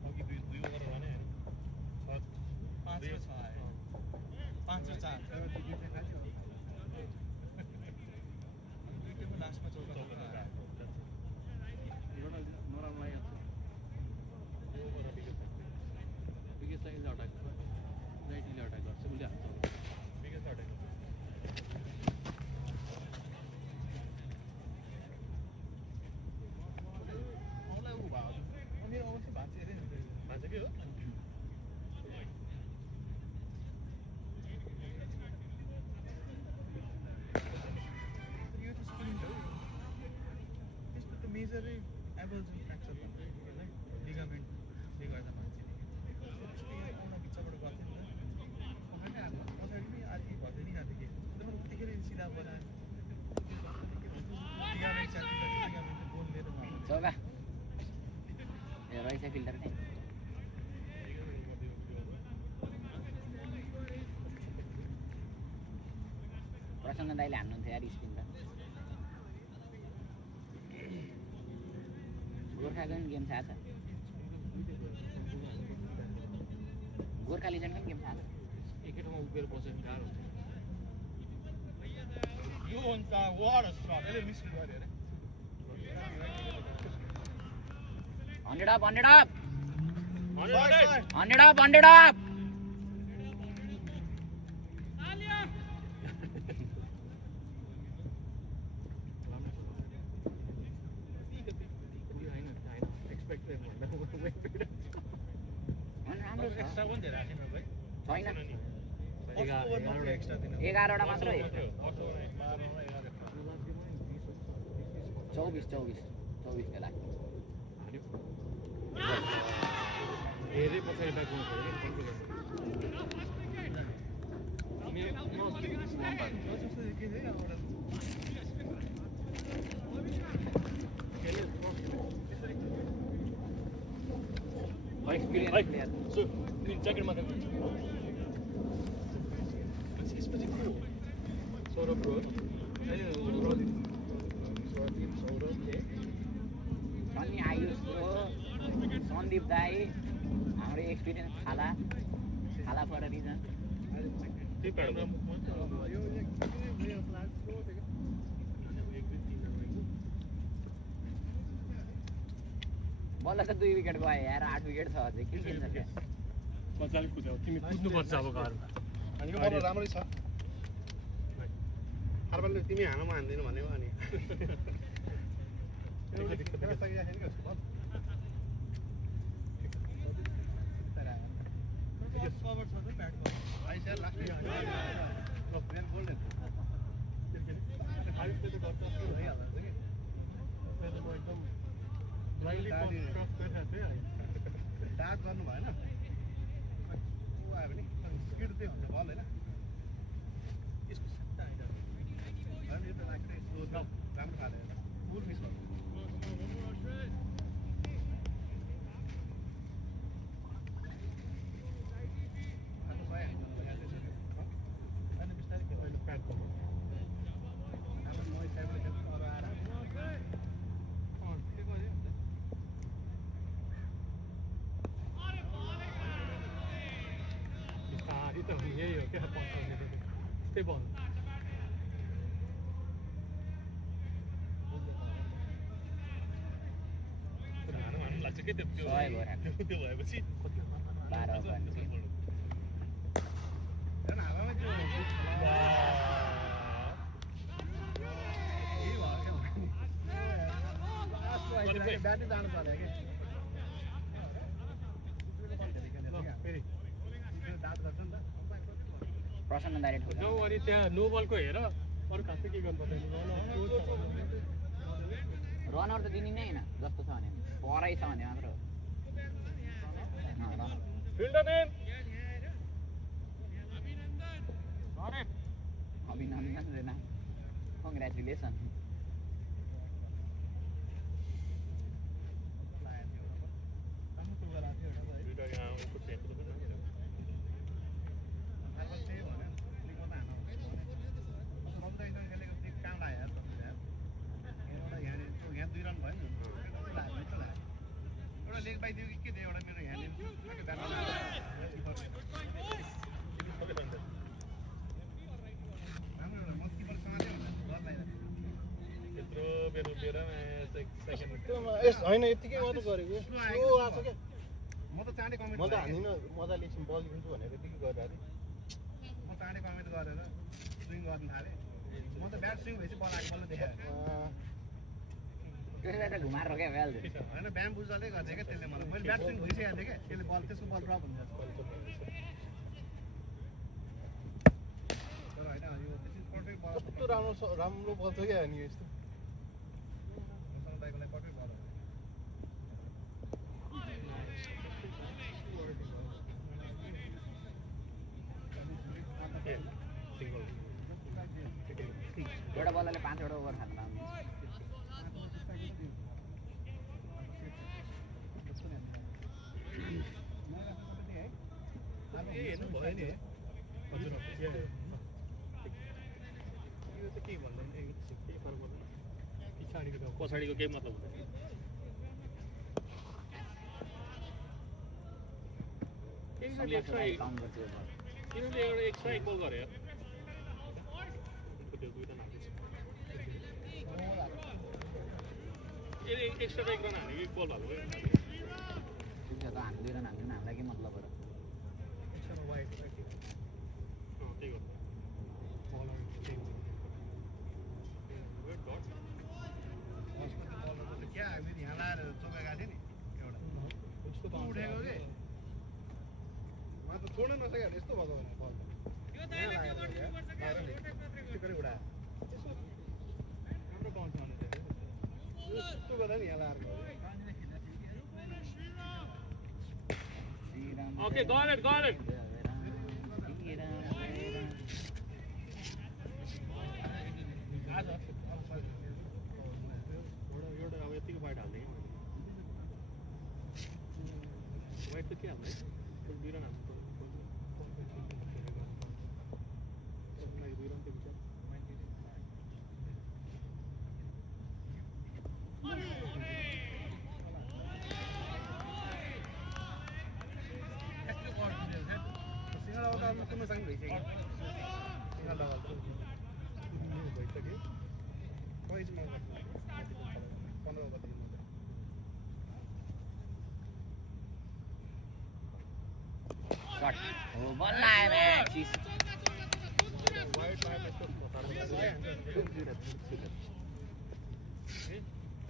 अघि दुई ओभर भने होइन 5 र 4 दुईटैको लास्टमा चौका नराम्रो लागेको विकेट चाहिँ अट्याक राइटले अट्याक गर्छ उसले हाल्छ बिगेस्ट अट्याक मलाई ऊ भयो मेरो अवश्य भाँच्यो अरे नि भाँच्यो के हो यो त स्प्रिन्ट हो त्यस्तो त मेजरै एबल्जन फ्र्याक्चर भन्छ त्यसलाई लिगामेन्टले गर्दा भाँच्यो औना बिचबाट गर्थ्यो नि त पछाडि आएको पछाडि नै आदि भर्दै नि खाएको थिएँ तर उतिखेर सिधा बनायो लिगामेन्ट बोन लिएर चौका ए रहेछ फिल्डर चाहिँ प्रसन्न दाइले हान्नुहुन्थ्यो यार स्पिन त गोर्खाको पनि गेम थाहा छ गोर्खा लिजन्डको पनि गेम थाहा छ एकै ठाउँमा उभिएर बसेर गाह्रो हुन्छ यो हुन्छ वाट अ शट यसले मिस गर्यो अरे 100 up 100 up 100 up 100 up राम्रो छ एक्स्ट्रा पनि धेरै राखेन भाइ छैन एक्स्ट्रा दिनु 11 वटा मात्रै 12 24 के लागि धेरै पछाडि ब्याक गर्नु पऱ्यो एक्सपिरियन्स प्लेयर ज्याकेट मात्र यसपछि को सौरभ ब्रो सन्नी आयुष ब्रो सन्दीप दाई हाम्रो एक्सपिरियन्स खाला फर रिजन बल्ल त 2 विकेट गयो यार 8 विकेट छ अझै के खेल्छ त्यहाँ मजाले कुद्यो तिमी कुद्नुपर्छ अब घरमा अनि यो बल राम्रै छ अर्बलले तिमी हानमा हान्दिनौ भनेको अनि खेला सकिरहेको छैन के बल कभर छ त ब्याटमा आइ sir last well bowled five पे त गर्छ भइहाल्छ कि एकदम लाइली क्रस गरिरहेको थिएँ डार्ट गर्नु भएन ऊ आयो भने स्किड चाहिँ हुन्छ बल होइन यसको सट्टा होइन यो त लाग्छ स्लो राम्रो खाले फुल मिस गर्नु यही हो क्या त्यस्तै बल हानु लाग्छ के त्यो भएपछि 12 रन हावामा त्यो ब्याटै जानु पर्यो कि फेरि डाट गर्छ नि त प्रसन्न दाइरेक्ट हो जाउँ अनि त्यहाँ नो बलको हेर अरू खासै के गर्नु पर्दैन रनर त दिने नै होइन जस्तो छ भने परै छ भने मात्र फिल्डर नेम अभिनन्दन रेना कङ्ग्रेचुलेसन होइन यतिकै मात्र गरेको स्लो आएको क्या म त चाँडै कमेन्ट म त हान्दिनँ मजाले एकछिन बल दिन्छु भनेर यतिकै गरेर अरे म चाँडै कमेन्ट गरेर स्विङ गर्न थालेँ म त ब्याट स्विङ भएपछि बल आएको बल्ल देखाएँ त्यसलाई त घुमाएर क्या भइहाल्छ होइन ब्याम बुझ्दै गर्थेँ क्या त्यसले मलाई मैले ब्याट स्विङ भइसकेको थिएँ क्या त्यसले बल त्यसको बल ड्रप हुन्छ तर होइन यो त्यसरी पर्फेक्ट बल कस्तो राम्रो बल छ क्या अनि यस्तो दाइको लागि पर्फेक्ट बल एउटा बलले 5 वटा ओभर खानु लाग्छ हेर्नु भयो नि हजुर यो त के भन्दैन केही फरक पर्दैन पछाडिको केही मतलब हुँदैन यिनीहरूले एक्स्ट्रा काउन्ट गर्छ यो बल यिनीहरूले एउटा एक्स्ट्रा एक बल गरे यार त्यो दुईटा नाग्दैछ यसले एक्स्ट्रा एक रन हाने कि बल भएको ठिक छ त हामी 2 रन हान्दैन हामीलाई के मतलब हो र त्यही हो क्या फेरि यहाँ लाएर चोका गएको थिएँ नि एउटा उठेको कि मलाई त छोड्नै नसक्यो यस्तो भएको भने बल उडायो राम्रो पाउँछ भने यस्तो गर्दा नि यहाँ लाएर Okay, got it. एउटा अब यतिको बाइट हाल्ने बाइट त के हाल्ने 2 रन हाल्नु पर्यो 2 रन त हुन्छ कुनै चाहिँ भइसक्यो सिङ्गल डबल भइसक्यो कहिले चाहिँ 15 गते Shot. Oh, ball line, man. Jeez.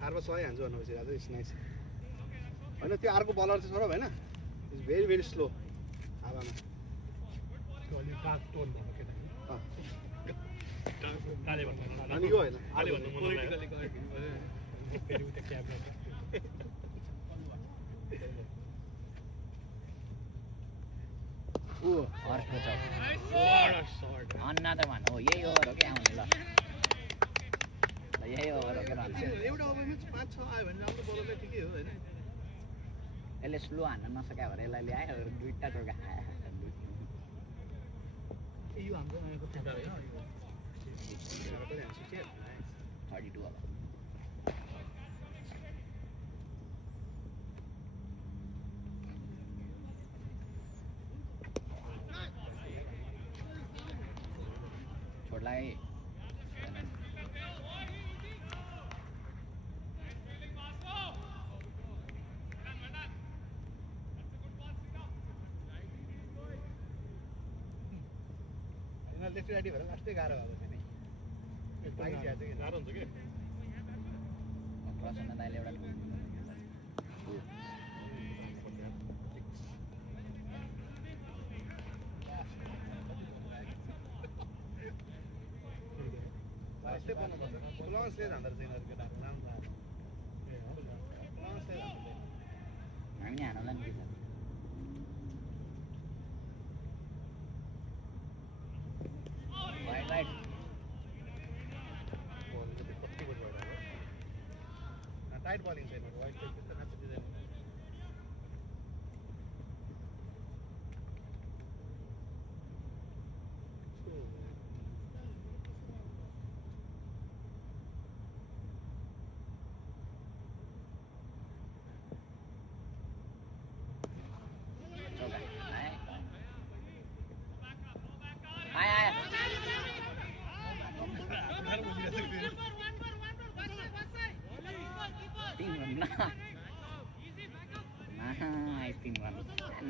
थारमा 100 हान्छु भन्नुपर्छ आज इट्स नाइस होइन त्यो अर्को बलर चाहिँ सर होइन इट्स भेरी भेरी स्लो हावामा अनि यो होइन अर्को चौका another one. Oh, यही ओभर हो क्या आउने ल यही ओभर हो क्या रन एउटा ओभरमा 5-6 आयो भने राम्रो बलरलाई ठिकै हो होइन यसले स्लो हान्न नसक्यो भने यसलाई ल्यायो दुईटा चौका खायो यो हाम्रो नयाँको ठ्याक्क होइन 32 अब छोडलाई लेफ्ट राइटी भएर लास्टै गाह्रो भएको छ नि गाह्रो हुन्छ कि प्रसन्न दाइले एउटा लास्टै पर्नुपर्छ प्लसले जाँदो रहेछ यिनीहरू केटाहरू राम्रो प्लसले जाँदो हामी नि हान्नुलाई नि के छ राइट टाइट बलिङ छैन वाइड त्यस्तो खास दिँदैन चौका आए आए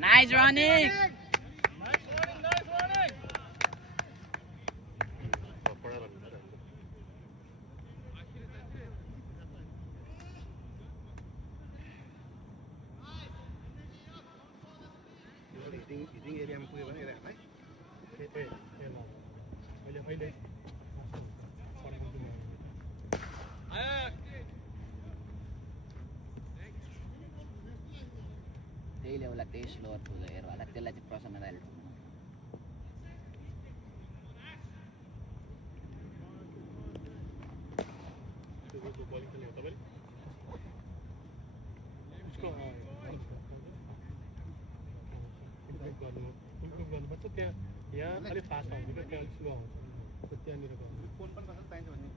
Nice running. हिटिङ एरियामा पुग्यो भने हेर अहिले त्यही लेभललाई त्यही स्लोवर पुग्यो हेर होला त्यसलाई चाहिँ प्रसन्न दाइले ठोक्नु इम्प्रुभ गर्नुपर्छ त्यहाँ यहाँ अलिक फास्ट आउँछ क्या त्यहाँ स्लो आउँछ त्यहाँनिर गर्नु फोन पनि कसरी चाहिन्छ भन्ने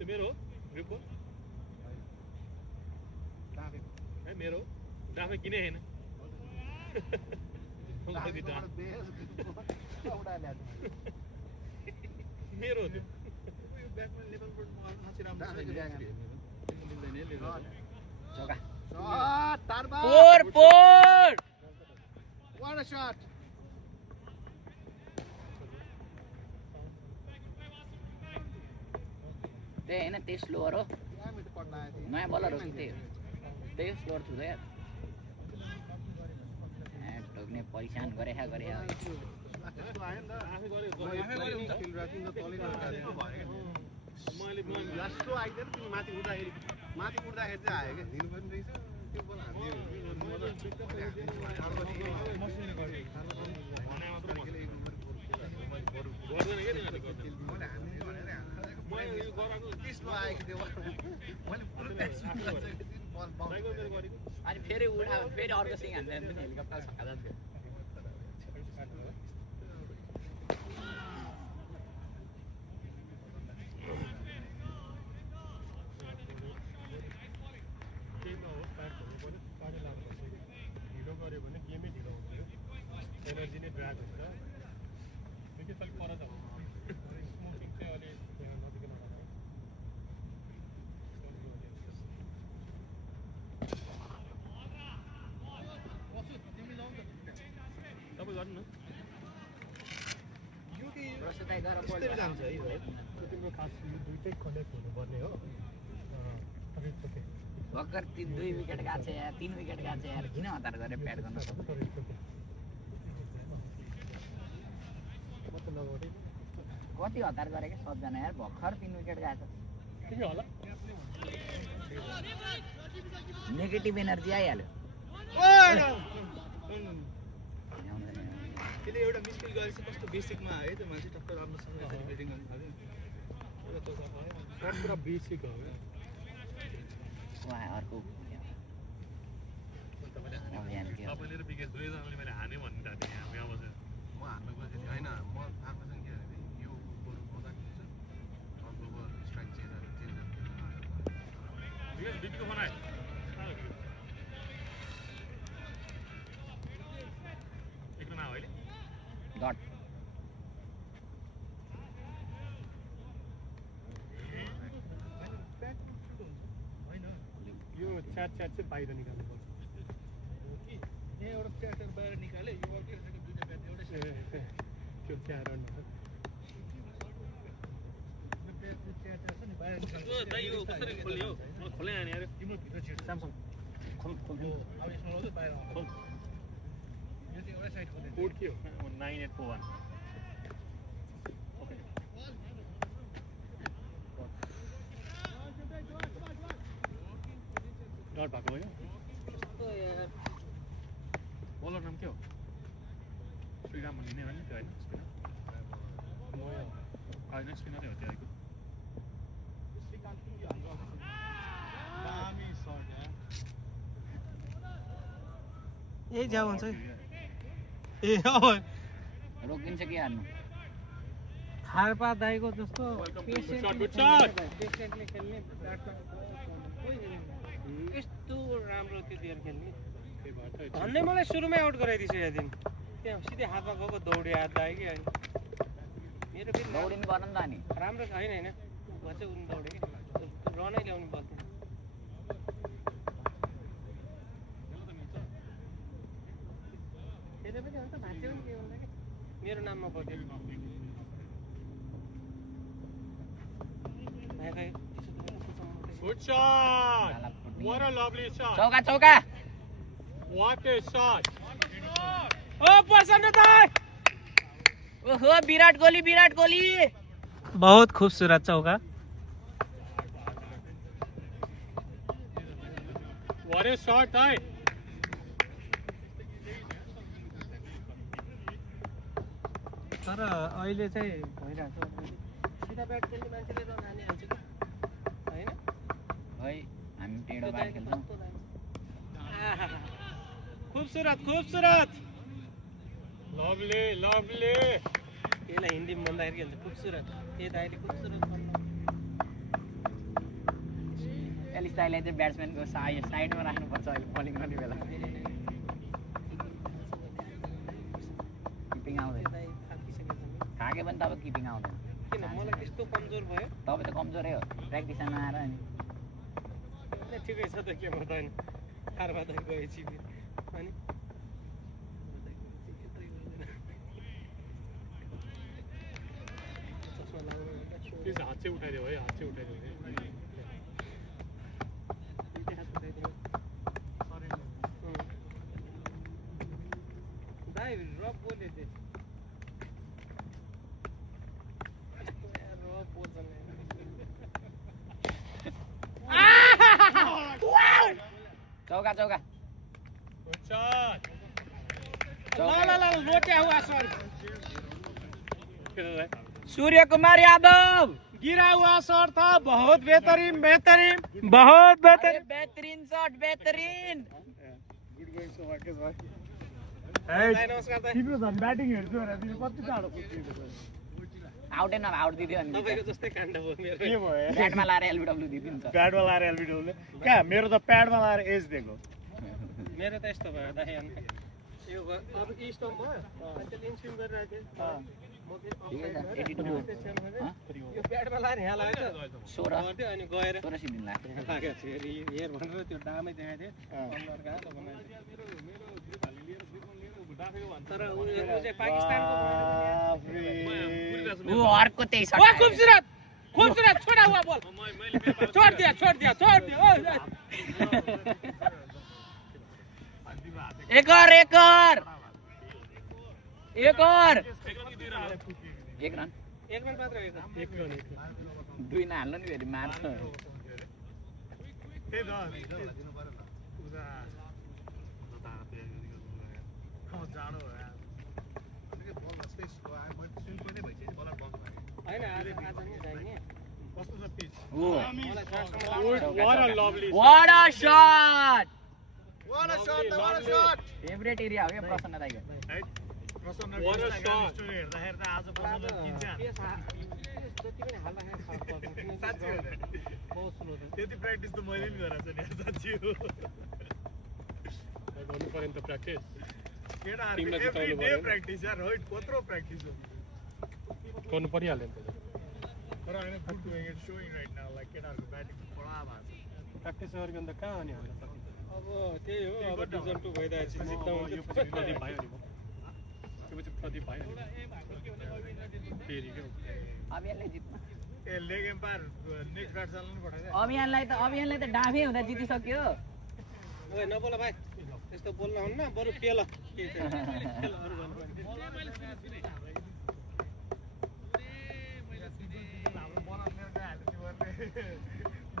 त्यो मेरो हो ग्रुपको है मेरो डाफे किने होइन मेरो हो त्यो चौका Shot, Tarba. 4-4 What a shot. त्यही होइन त्यही स्लोवर हो क्या मैले पढ्न आएको थिएँ नयाँ बलर हो कि त्यही हो त्यही स्लोवर थुँदै यार ठोक्ने परिशान गरे यस्तो आयो नि त आफै गरेको म यसलाई नि खेल राख्नु त तलै गरेको मैले जस्तो आइदिएर तिमी माथि उठ्दाखेरि चाहिँ आयो क्या हिँड्नु पनि रहेछ त्यो बल हान्दियो अनि फेरि उठायो फेरि अर्को सिङ हान्छ भने पनि हेलिकप्टर छक्का जान्थ्यो ढिलो गऱ्यो भने गेमै ढिलो हुन्छ एनर्जी नै ड्राग हुन्छ त्यो के अलिक पर जान्छ अलि यहाँ नजिकै नलाग्यो तपाईँ गर्नु न Rosso दाइ गर ball यस्तै जान्छ है भाइ तिम्रो खास यो दुइटै कनेक्ट हुनुपर्ने हो तर इट्स ओके भर्खर 2 विकेट गएको छ यार 3 विकेट गएको छ यार किन हतार गरे प्याड गर्न सक्छ तर इट्स ओके म त लगाउँदै कति हतार गरे के सबजना यार भर्खर 3 विकेट गएको छ के होला नेगेटिभ एनर्जी आइहाल्यो त्यसले एउटा मिस्किल गरेछ कस्तो बेसिकमा आयो त्यो मान्छे टक्क राम्रोसँग यसरी ब्याटिङ गर्न थाल्यो एउटा चौका भयो सर्ट पुरा बेसिक हो उहाँ अर्को अभियान थियो तपाईँले र विकेट दुवैजनाले मैले हाने भन्नु थालेँ यहाँ यहाँ बसेर म हान्न गएको थिएँ होइन म आफूसँग के भने यो बरु मजाक हुन्छ अर्को स्ट्राइक चेन्ज विकेट बिपीको फोन आयो एक रन आयो अहिले डट यो च्याट चाहिँ बाहिर निकाल्नुपर्छ कि यहाँ एउटा प्याटर बाहिर निकाल्यो यो अर्कै रहेछ कि दुईटा प्याट एउटै त्यो च्याट रन दाइ यो कसरी खोल्यो खोले हाने अरे तिम्रो भित्र छिर्छ स्यामसङ खोल खोल अब यसमा लगाउँदै बाहिर आउँछ खोल यो चाहिँ एउटै साइड खोलेको कोड के हो 9841 डट भएको होइन बलर नाम के हो श्रीराम भन्ने नै हो नि त्यो होइन स्पिनर होइन स्पिनरै हो त्यो आएको दामी सर्ट यार यही जाऊ हुन्छ ए अब रोकिन्छ कि हार्नु थार्पा दाइको जस्तो good shot. पेसेन्टले खेल्ने यस्तो राम्रो त्यो दिएर खेल्ने त्यही भएर त भन्ने मलाई सुरुमै आउट गराइदिन्छ यो दिन त्यहाँ सिधै हातमा गएको दौडी हात आयो कि अनि मेरो फेरि दौडिनु पर्नु नि त अनि राम्रो छ होइन होइन भन्छ उनी दौडे कि रनै ल्याउने बल थियो त्यसले पनि अन्त भाँच्यो नि के भन्दा कि मेरो नाममा पर्थ्यो भाइ खै Good shot. What a lovely shot. चौका चौका What a shot. ओ प्रसन्न दाइ ओहो विराट कोहली बहुत खूबसूरत चौका What a shot, guy. तर अहिले चाहिँ भइरहेको छ सिधा ब्याट खेल्ने मान्छेले रन हानिहाल्छ कि होइन है हामी टेढो बार खेल्छौँ खूबसूरत Lovely, lovely. यसलाई हिन्दीमा भन्दाखेरि के भन्छ खूबसूरत ए दाइले खूबसूरत भन्नु एलिस्टाईलाई चाहिँ ब्याट्सम्यानको साइडमा राख्नुपर्छ अहिले बलिङ गर्ने बेला किपिङ आउँदैन दाइ थाकिसकेको छ थाके पनि तपाईँ किपिङ आउँदैन किन मलाई त्यस्तो कमजोर भयो तपाईँ त कमजोरै हो प्र्याक्टिसमा आएर अनि ठिकै छ त के भन्दैन खारमा त गएपछि अनि चस्मा लगाउनु Please, हात चाहिँ उठाइदियो है, हात चाहिँ उठाइदियो है. दाइ रफ बोले थिए रफ बोल्छन् चौका Good shot. ल लोट्या हुआ सर के छ दाइ? सूर्य कुमार यादव गिरा हुआ शॉट था बहुत बेहतरीन बेहतरीन शॉट बेहतरीन दाइ नमस्कार दाइ तिम्रो झन् ब्याटिङ हेर्छु भनेर तिमी कति टाढो पुग्छौ आउटै न आउट दिदियो अनि तपाईँको जस्तै काण्ड भयो मेरो के भयो ब्याटमा लाएर एलबिडब्ल्यू दिदियो नि त प्याडमा लाएर एलबिडब्ल्यूले कहाँ मेरो त प्याडमा लाएर एज दिएको मेरो त यस्तो भयो दाइ अनि यो अब स्टम्प भयो त्यसले इन्स्विम गरिरहेको थिएँ ठिकै छ 82 यो प्याडमा लाएर यहाँ लाग्यो 16 गर्थ्यो अनि गएर 84 दिन लाग्छ लागेको थियो हेर भनेर त्यो डामै देखाएको थियो अनुहार कहाँ त बनाएको तर ऊ चाहिँ पाकिस्तानको ऊ अर्को त्यही सट खूबसूरत खूबसूरत छोड़ा हुआ बॉल छोड़ दिया एक और एक रन एक रन मात्र एक रन दुई नहाल्नु नि फेरि मार्छ हैन आज नि जाने What a shot! Favourite area हो क्या प्रसन्न दाइको त्यति प्र्याक्टिस त मैले नि गरेको छु नि साथी हो गर्नु पर्यो नि त प्र्याक्टिस केटाहरुको एभ्री डे प्र्याक्टिस यार राइट कत्रो प्र्याक्टिस हो गर्नु परिहाल्यो नि त तर हैन good doing it showing right now like केटाहरुको ब्याटिङ बडा भएको छ प्र्याक्टिस गरिकन त कहाँ अनि हाल्न सकिन्छ अब त्यही हो अब डिभिजन 2 भइरहेछ जित्दा हुन्छ प्रदीप भाइ अनि त्यो पछि प्रदीप भाइ फेरि के अभियानले जित्नु ए लेग एम्पायर नेक्स्ट ब्याट चलाउनु पठाइदे अभियानलाई त डाफे हुँदा जितिसक्यो ओए नबोल भाइ त्यस्तो बोल्न हुन्न बरु पेल के चाहिँ पेलहरु भन्नु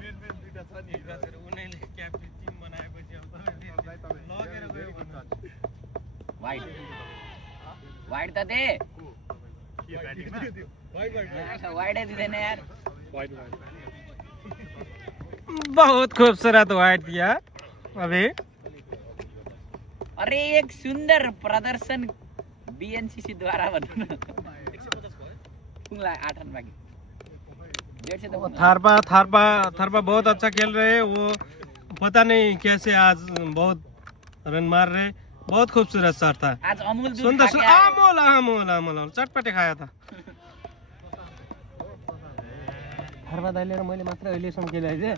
मेन दुईटा छ नि उनीले क्याप्टेन टिम बनाएपछि अब लगेर गयो वाइड त दे के ब्याटिङमा वाइडै दिँदैन यार वाइड बहुत खूबसूरत वाइड दिया अभी अरे एक सुंदर प्रदर्शन बीएनसीसी द्वारा भन्नु न 150 भयो पुग्ला 8 रन बाकी थारपा बहुत अच्छा खेल रहे हैं वो पता नहीं कैसे आज बहुत रन मार रहे बहुत खूबसूरत शॉट था आज अमूल दूध सुंदर खा के आए। अमूल चटपटे खाया था थारपा दाइले र मैले मात्र अहिलेसम्म खेले चाहिँ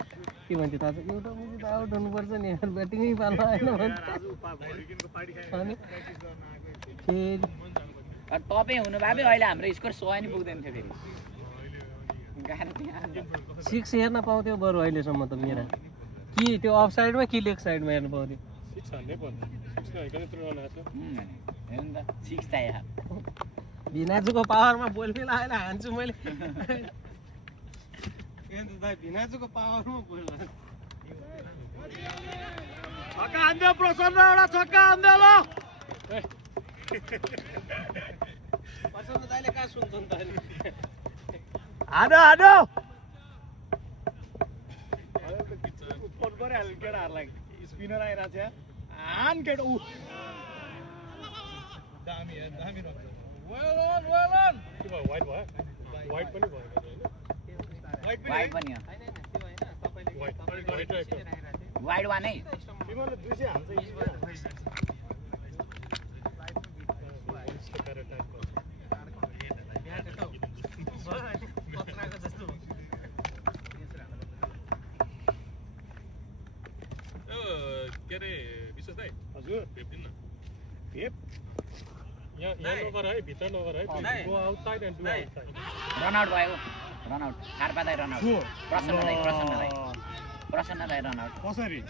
के भन्थे थाहा छ एउटा मुजी त आउट हुनुपर्छ नि यार ब्याटिङै पाल्नु आएन अनि फेरि टपै हुनु भए अहिले हाम्रो स्कोर 100 नि पुग्दैन थियो फेरि गाह्रो थियो 6 हेर्न पाउँथ्यो बरु अहिलेसम्म त मेरा कि त्यो अफ साइडमा कि लेग साइडमा हेर्न पाउँथ्यो 6 हान्नै पर्छ 6 नभइकन यत्रो रन आएको हेर्नु त 6 त यार भिनाजुको पावरमा बोल्ने लागेर हान्छु मैले दाइ भिनाजुको पावरमा बोल्नु छक्का हान्दै प्रसन्न एउटा छक्का हान्दै ल प्रसन्न दाइले कहाँ सुन्छन् त अहिले हानो फोन परिहाल्यो केटाहरूलाई स्पिनर आइरहेको छ हान केटा ऊ दामी रन वेल अन के भयो वाइड भयो वाइड पनि भयो वाइड पनि हो वाइड वान है तिमीले 200 हाल्छ के अरे विशेष दाइ हजुर भेट्दिन भेप यहाँ नगर है भित्र नगर है go outside and do outside run out भयो रन आउट थारपा दाइ रन आउट प्रसन्न दाइ रन आउट कसरी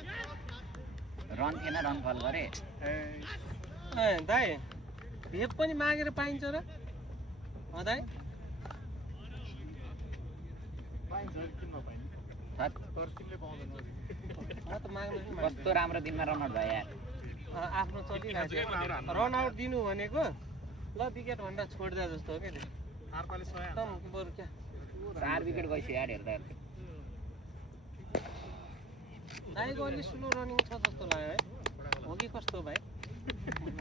रन थिएन रन कल गरे ए दाइ भेप पनि मागेर पाइन्छ र दाइ कस्तो राम्रो दिनमा रन आउट भयो यार आफ्नो चलिरहेको रन आउट दिनु भनेको ल विकेट भन्दा छोड्दा जस्तो हो क्या थारपाले 100 एकदम बरु क्या 4 विकेट गइसक्यो यार हेर्दा दाइको अलि स्लो रनिङ छ जस्तो लाग्यो है हो कि कस्तो भाइ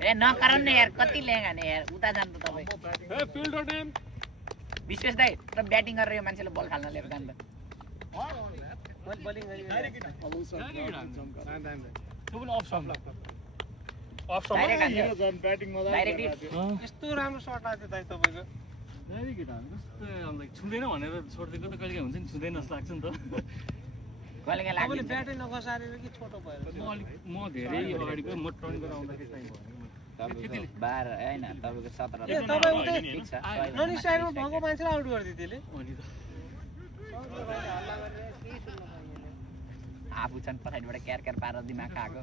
ए नकारण नि यार कति लेगा नि यार उता जानु त तपाई ए फिल्डर नेम विशेष दाइ त ब्याटिङ गरेर यो मान्छेले बल खाल्न लिएर जान्छ मैले बलिङ गरि डाइरेक्ट ब्याटिङ मजा डाइरेक्ट यस्तो राम्रो सर्ट आएको दाइ तपाईको धेरै केटाहरू कस्तो अब लाइक छुँदैन भनेर छोडिदिएको त कहिले हुन्छ नि छुँदैन जस्तो लाग्छ नि त कहिलेकाहीँ तपाईँले लाग्छ ब्याटै नखसारेर कि छोटो भएर म धेरै अगाडि गएँ म टर्न गरेर आउँदाखेरि टाइम भयो 12 हैन तपाईको 17 ए तपाईँ उतै ठिक छ ननी साइडमा भएको मान्छेलाई आउट गरिदियो त्यसले अनि त आफू छन् पछाडिबाट क्यार पारेर दिमाग खाएको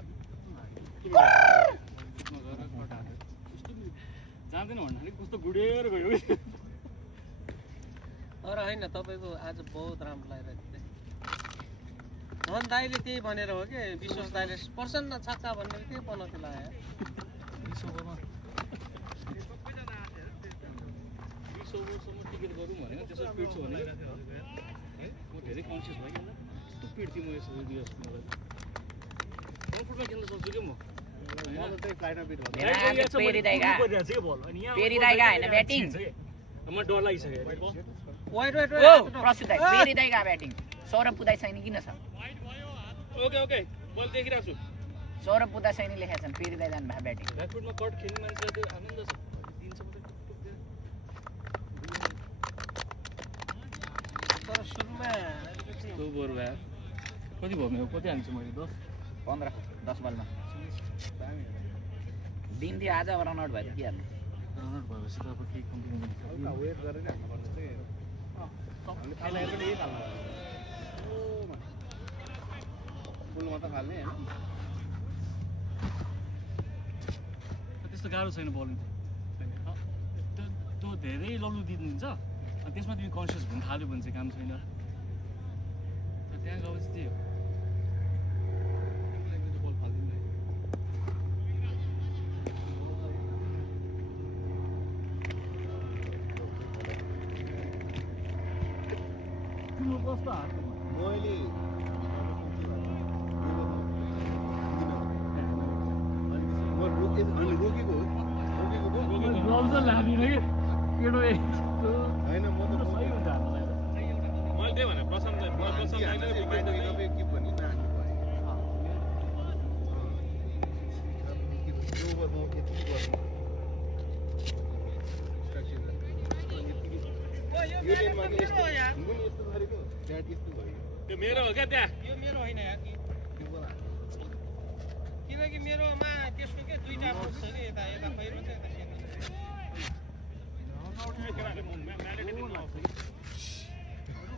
जान्दैन भन्दाखेरि कस्तो गुडेर गयो तर होइन तपाईँको आज बहुत राम्रो लागिरहेको थियो धन दाईले त्यही भनेर हो कि विश्वास दाईले प्रसन्न छक्का भन्ने त्यही बनाउँथ्यो लाग्यो 20 ओभरसम्म टिकट गरौँ भनेको त्यसो पिट्छु भने म धेरै कन्सियस भएँ कि कस्तो पिट्थेँ म यसो दिवस मलाई कम्फर्टमा खेल्न सक्छु कि म पेरी दाइगा होइन ब्याटिङ म डर लागिसक्यो वाइट वाइट ओ प्रस्तुत दाइ पेरी दाइगा ब्याटिङ सौरभ पुदाई सैनी किन छ ओके ओके बल देखिरहेको छु सौरभ पुदाई सैनी लेखेका छन् पेरी दाइ जानु भएको ब्याटिङ ब्याकफुटमा कट खेल्ने मान्छेलाई त्यो आनन्द छ दिन्छ मात्रै तर सुरुमा त्यो बरु भए कति भयो मेरो कति हाल्छु मैले 10 बलमा दिन थियो आज अब रनआउट भयो के हाल्नु रनआउट भएपछि त अब केही कम्प्लिमेन्ट वेट गरेर हाल्नुपर्छ फुलमा त फाल्ने होइन त्यस्तो गाह्रो छैन बलिङ त्यो धेरै लल्लु दिनुहुन्छ अनि त्यसमा तिमी कन्सियस हुन थाल्यो भने चाहिँ काम छैन त्यहाँ गएपछि त्यही हो बल फालिदिनु तिम्रो कस्तो हातमा मैले रोकेको ग्लोभ चाहिँ लाग्दैन कि केटो होइन म त सही हुन्छ हाल्नुलाई मैले त्यही भने प्रशान्त त्यो मेरो हो क्या त्यहाँ यो मेरो होइन यार किनकि मेरोमा त्यसको के दुईटा बोट छ कि यता यता पहिरो छ यता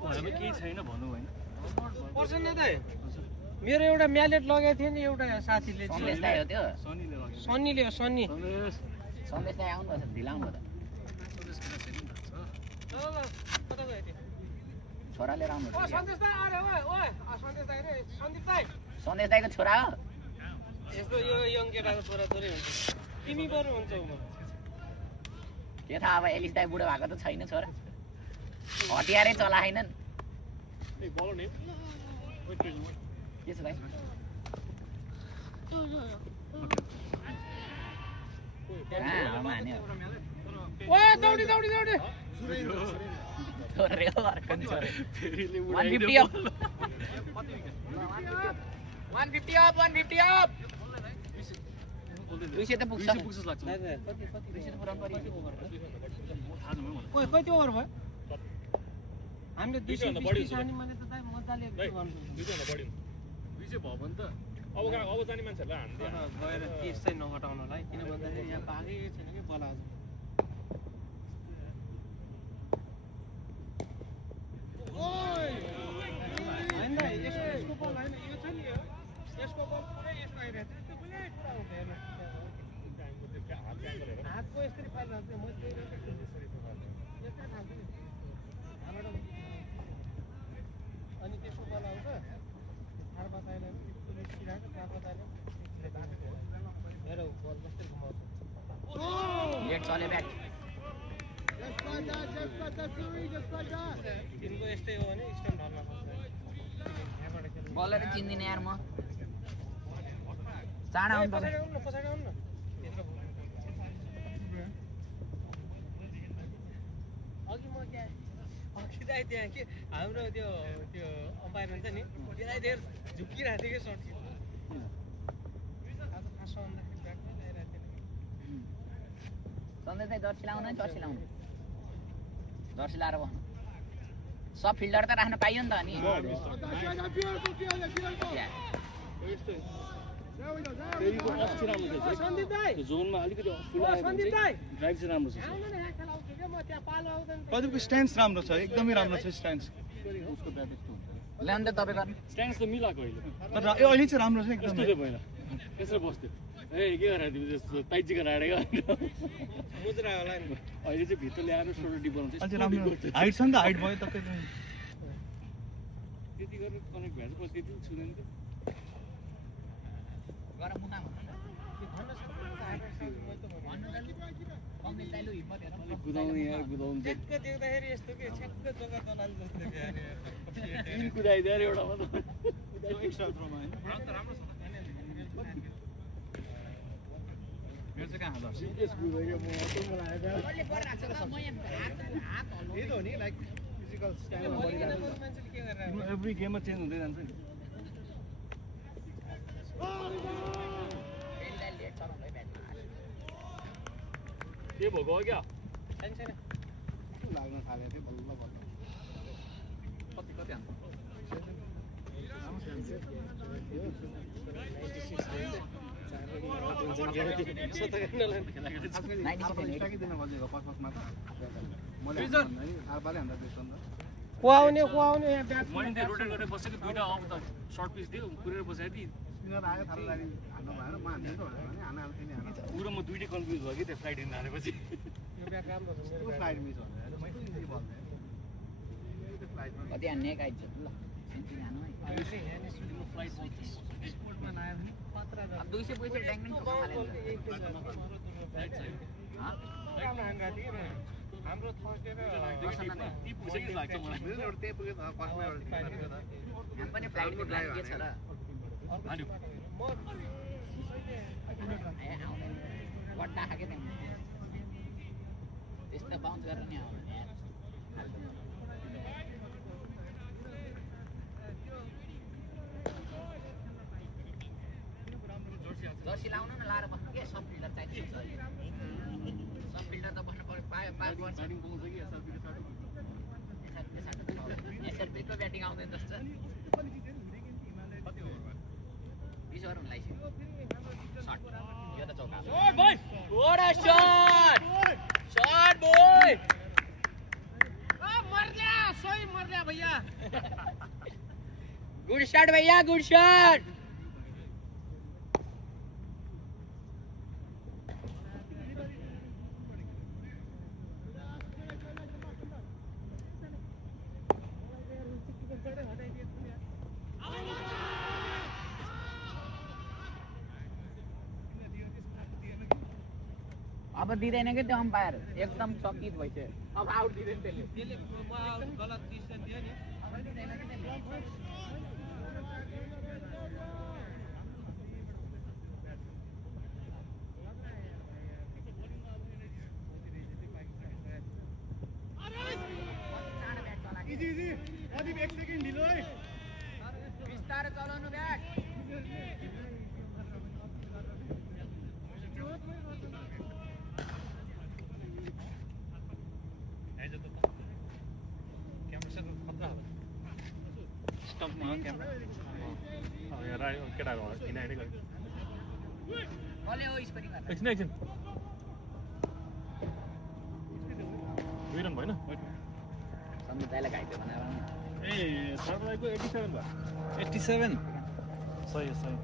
घरमा केही छैन भनौँ होइन प्रसन्न दाइ मेरो एउटा म्यालेट लगाएको थियो नि एउटा साथीले सन्देश दाइ हो त्यो सनीले लग्यो सन्नीले हो सन्नी सन्देश दाइ आउनुपर्छ ढिलाउनु त कता गयो त्यो छोरा लिएर आउनु ओ सन्देश दाइ अरे ओए ओए सन्देश दाइ रे सन्दीप दाइ सन्देश दाइको छोरा हो यस्तो यो यङ केटाको छोरा थोरै हुन्छ तिमी बरु हुन्छौ म के थाहा अब एलिस दाइ बुढो भएको त छैन छोरा हतियारै चलाएनन् के छ दाइ हान्यो ओए दौडी दौडी दौडी छोरा हो अर्को नि छोरा फेरिले 150 अप 150 अप 150 अप 200 त पुग्छ पुग्छ लाग्छ दाइ दाइ 200 पुराउनु पर्यो थाहा छैन मलाई ओए कति ओभर भयो हामीले 220 हान्यौँ भने त दाइ मजाले गर्नु दुईजना बढी विजय भयो भने त अब जाने मान्छेहरूलाई हान्थ्यो गएर केस चाहिँ नघटाउनलाई किन भन्दाखेरि यहाँ भागै छैन कि बल आज होइन दाइ यसको बल होइन यो छ नि यसको बल पुरै यस्तो आइरहेको छ त्यो कुनै कुरा हुँदैन हातको यसरी फालिरहेको थियो म यसरी फाल्छु नि हाबाट अनि त्यसको बल आउँछ थार बताएन निस्किरहेको थार बताएन हेर बल जस्तै घुमाउँछ लेट चले ब्याट तिनको यस्तै हो भने स्टम्प ढल्न सक्छ यहाँबाट खेल्नु बलर चिन्दिनँ यार म चाँडा आउनु पर्छ पछाडि आउनु न भित्र अघि म क्या अघि दाइ त्यहाँ के हाम्रो त्यो अम्पायर हुन्छ नि त्यसलाई धेर झुक्किरहेको थियो कि सर्ट आज फाँसो आउँदाखेरि ब्याटमै ल्याइरहेको थियो सन्देश दाइ जर्सी लाउनु है जर्सी लाउनु जर्सी लाएर बस्नु सब फिल्डर त राख्न पाइयो नि त अनि फेरिको अफ चाहिँ राम्रो छ त्यो जोनमा अलिकति फुल आयो भने चाहिँ ड्राइभ चाहिँ राम्रो छ प्रदीपको स्ट्यान्स राम्रो छ एकदमै राम्रो छ स्ट्यान्स उसको ब्याट यस्तो हुन्छ ल्याउनु त तपाईँ गर्नु स्ट्यान्स त मिलाएको अहिले तर अहिले चाहिँ राम्रो छ यस्तो एकदमै थियो पहिला यसरी बस्थ्यो ए के गरेर तिमी त्यस्तो ताइजी गरेर मुद्रा होला नि अहिले चाहिँ भित्र ल्याएर सोल्डर डिप बनाउँछ अझै राम्रो हाइट छ नि त हाइट भयो तपाईँ त्यति गरेर कनेक्ट भएर पछि त्यति छुँदैन त गर मुना अलिक कुदाउने यार कुदाउनु ठ्याक्क देख्दाखेरि यस्तो के ठ्याक्क जग्गा दलाल जस्तो क्या तिन कुदाइदियो अरे एउटा मात्र एक्स्ट्रा थ्रोमा होइन मेरो चाहिँ कहाँ हाल्छ सिरियस कुदाइयो म अटोमा आएको यही त हो नि लाइक फिजिकल स्ट्यान्ड मान्छेले के गरेर एभ्री गेममा चेन्ज हुँदै जान्छ नि के भएको हो क्या छैन छैन लाग्न थालेको थियो बल्ल बल्ल कति कति हान्छ खुवाउने खुवाउने यहाँ ब्याट मैले त्यो रोटेट गरेर बसेको दुईटा अफ त सर्ट पिच दियो कुरेर बसायो कि ऊ र म दुइटै कन्फ्युज भयो कि त्यो फ्लाइट हिँड्न हालेपछि यो ब्याट राम्रो छ मेरो ब्याट कति हान्ने गाइड छ ल सेन्चुरी हान्नु है फ्लाइट स्पोर्टमा लायो भने खतरा अब 200 पैसा ट्याङ्किङ राम्रो हान्गा थियो हाम्रो थर्सडे र ती पुग्छ कि लाग्छ मलाई हामी पनि फ्लाइटको प्लान के छ र हान्यो गड्डा खाके त्यहाँ त्यस्तो बाउन्स गरेर नि आउँदैन यार जर्सी लाउनु न लाएर बस्नु के सब फिल्डर चाहिन्छ सब फिल्डर त बस्नु पर्यो पायो पर्छ ब्याटिङ पाउँछ कि एसएलपीको ब्याटिङ आउँदैन जस्तो 20 ओभर हुन लागिसक्यो शट यो त चौका What a shot! Shot boy! मर गया सही मर गया भैया Good shot भैया good shot! अब दिँदैन कि त्यो अम्पायर एकदम चकित भइसक्यो अब आउट दिँदैन त्यसले गलत डिसिजन दियो नि बिस्तारै चलाउनु ब्याट स्टकमा क्यामेरा केटाको हिँडा हिँडै गयो कसले हो स्कोरिङ गर्छ एकछिन एकछिन 2 रन भएन सन्जुताईलाई घाइते बनाएर ए सरको 87 भयो 87 सही सही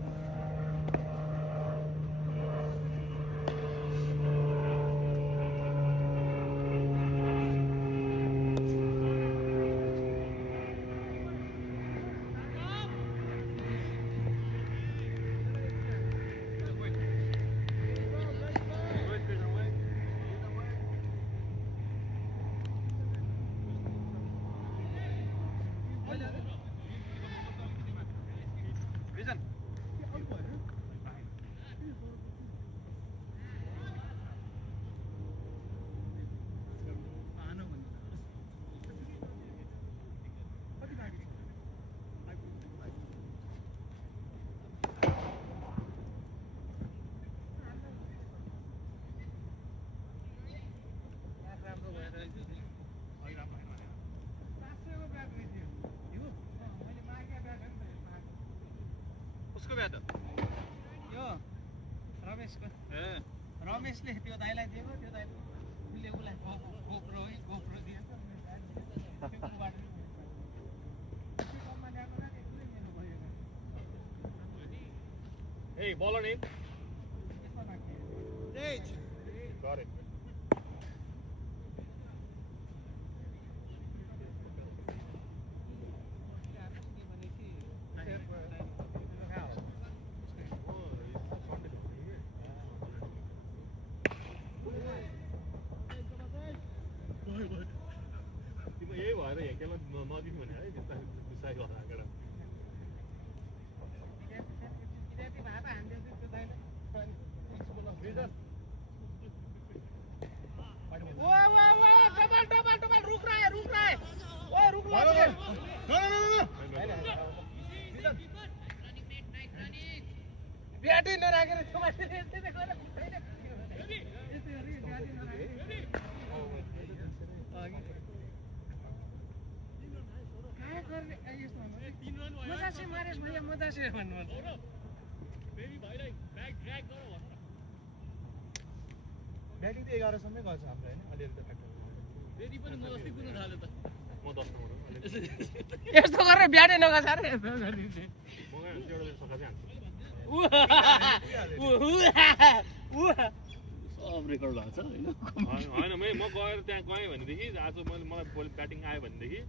यसले त्यो दाइलाई दिएको त्यो दाइले उसले उसलाई गोप्रो दिएछ Hey, ball on in. Got it. यही भएर हेकेला नदिनु भने है त्यस्ता बिसाइ होला आँकडा डबल रुक रहा है ओए रुक लो ब्याटिङ नराखेर मजा से मारेस भैया मजा से भन्नु ब्याटिङ त 11 सम्मै गर्छ हाम्रो हैन अलिअलि त फ्याक्टर फेरि पनि म अस्ति कुद्न थाल्यो त म 10 नम्बर यस्तो गरेर ब्याटै नगर्छ अरे म एउटा सखा चाहिँ सब रेकर्ड भएको छ होइन होइन म गएर त्यहाँ गएँ भनेदेखि आज मलाई बल ब्याटिङ आयो भनेदेखि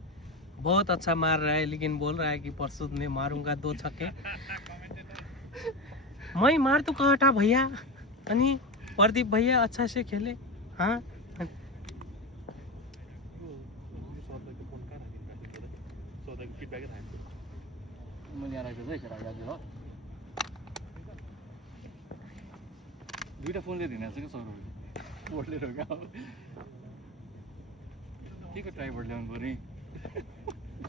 बहुत अच्छा मार रहा है लेकिन बोल रहा है कि परसों में मारूंगा 2 छक्के मैं मार तो कहता भैया अनि प्रदीप भैया अच्छा से खेले हाँ सधैँको फिडब्याकै थाहा मैले यहाँ राखेको है खेला गाडी हो दुईटा फोनले दिने छ क्या सौरभले बोर्डले रोक्यो के को ट्राइपोड ल्याउनु पऱ्यो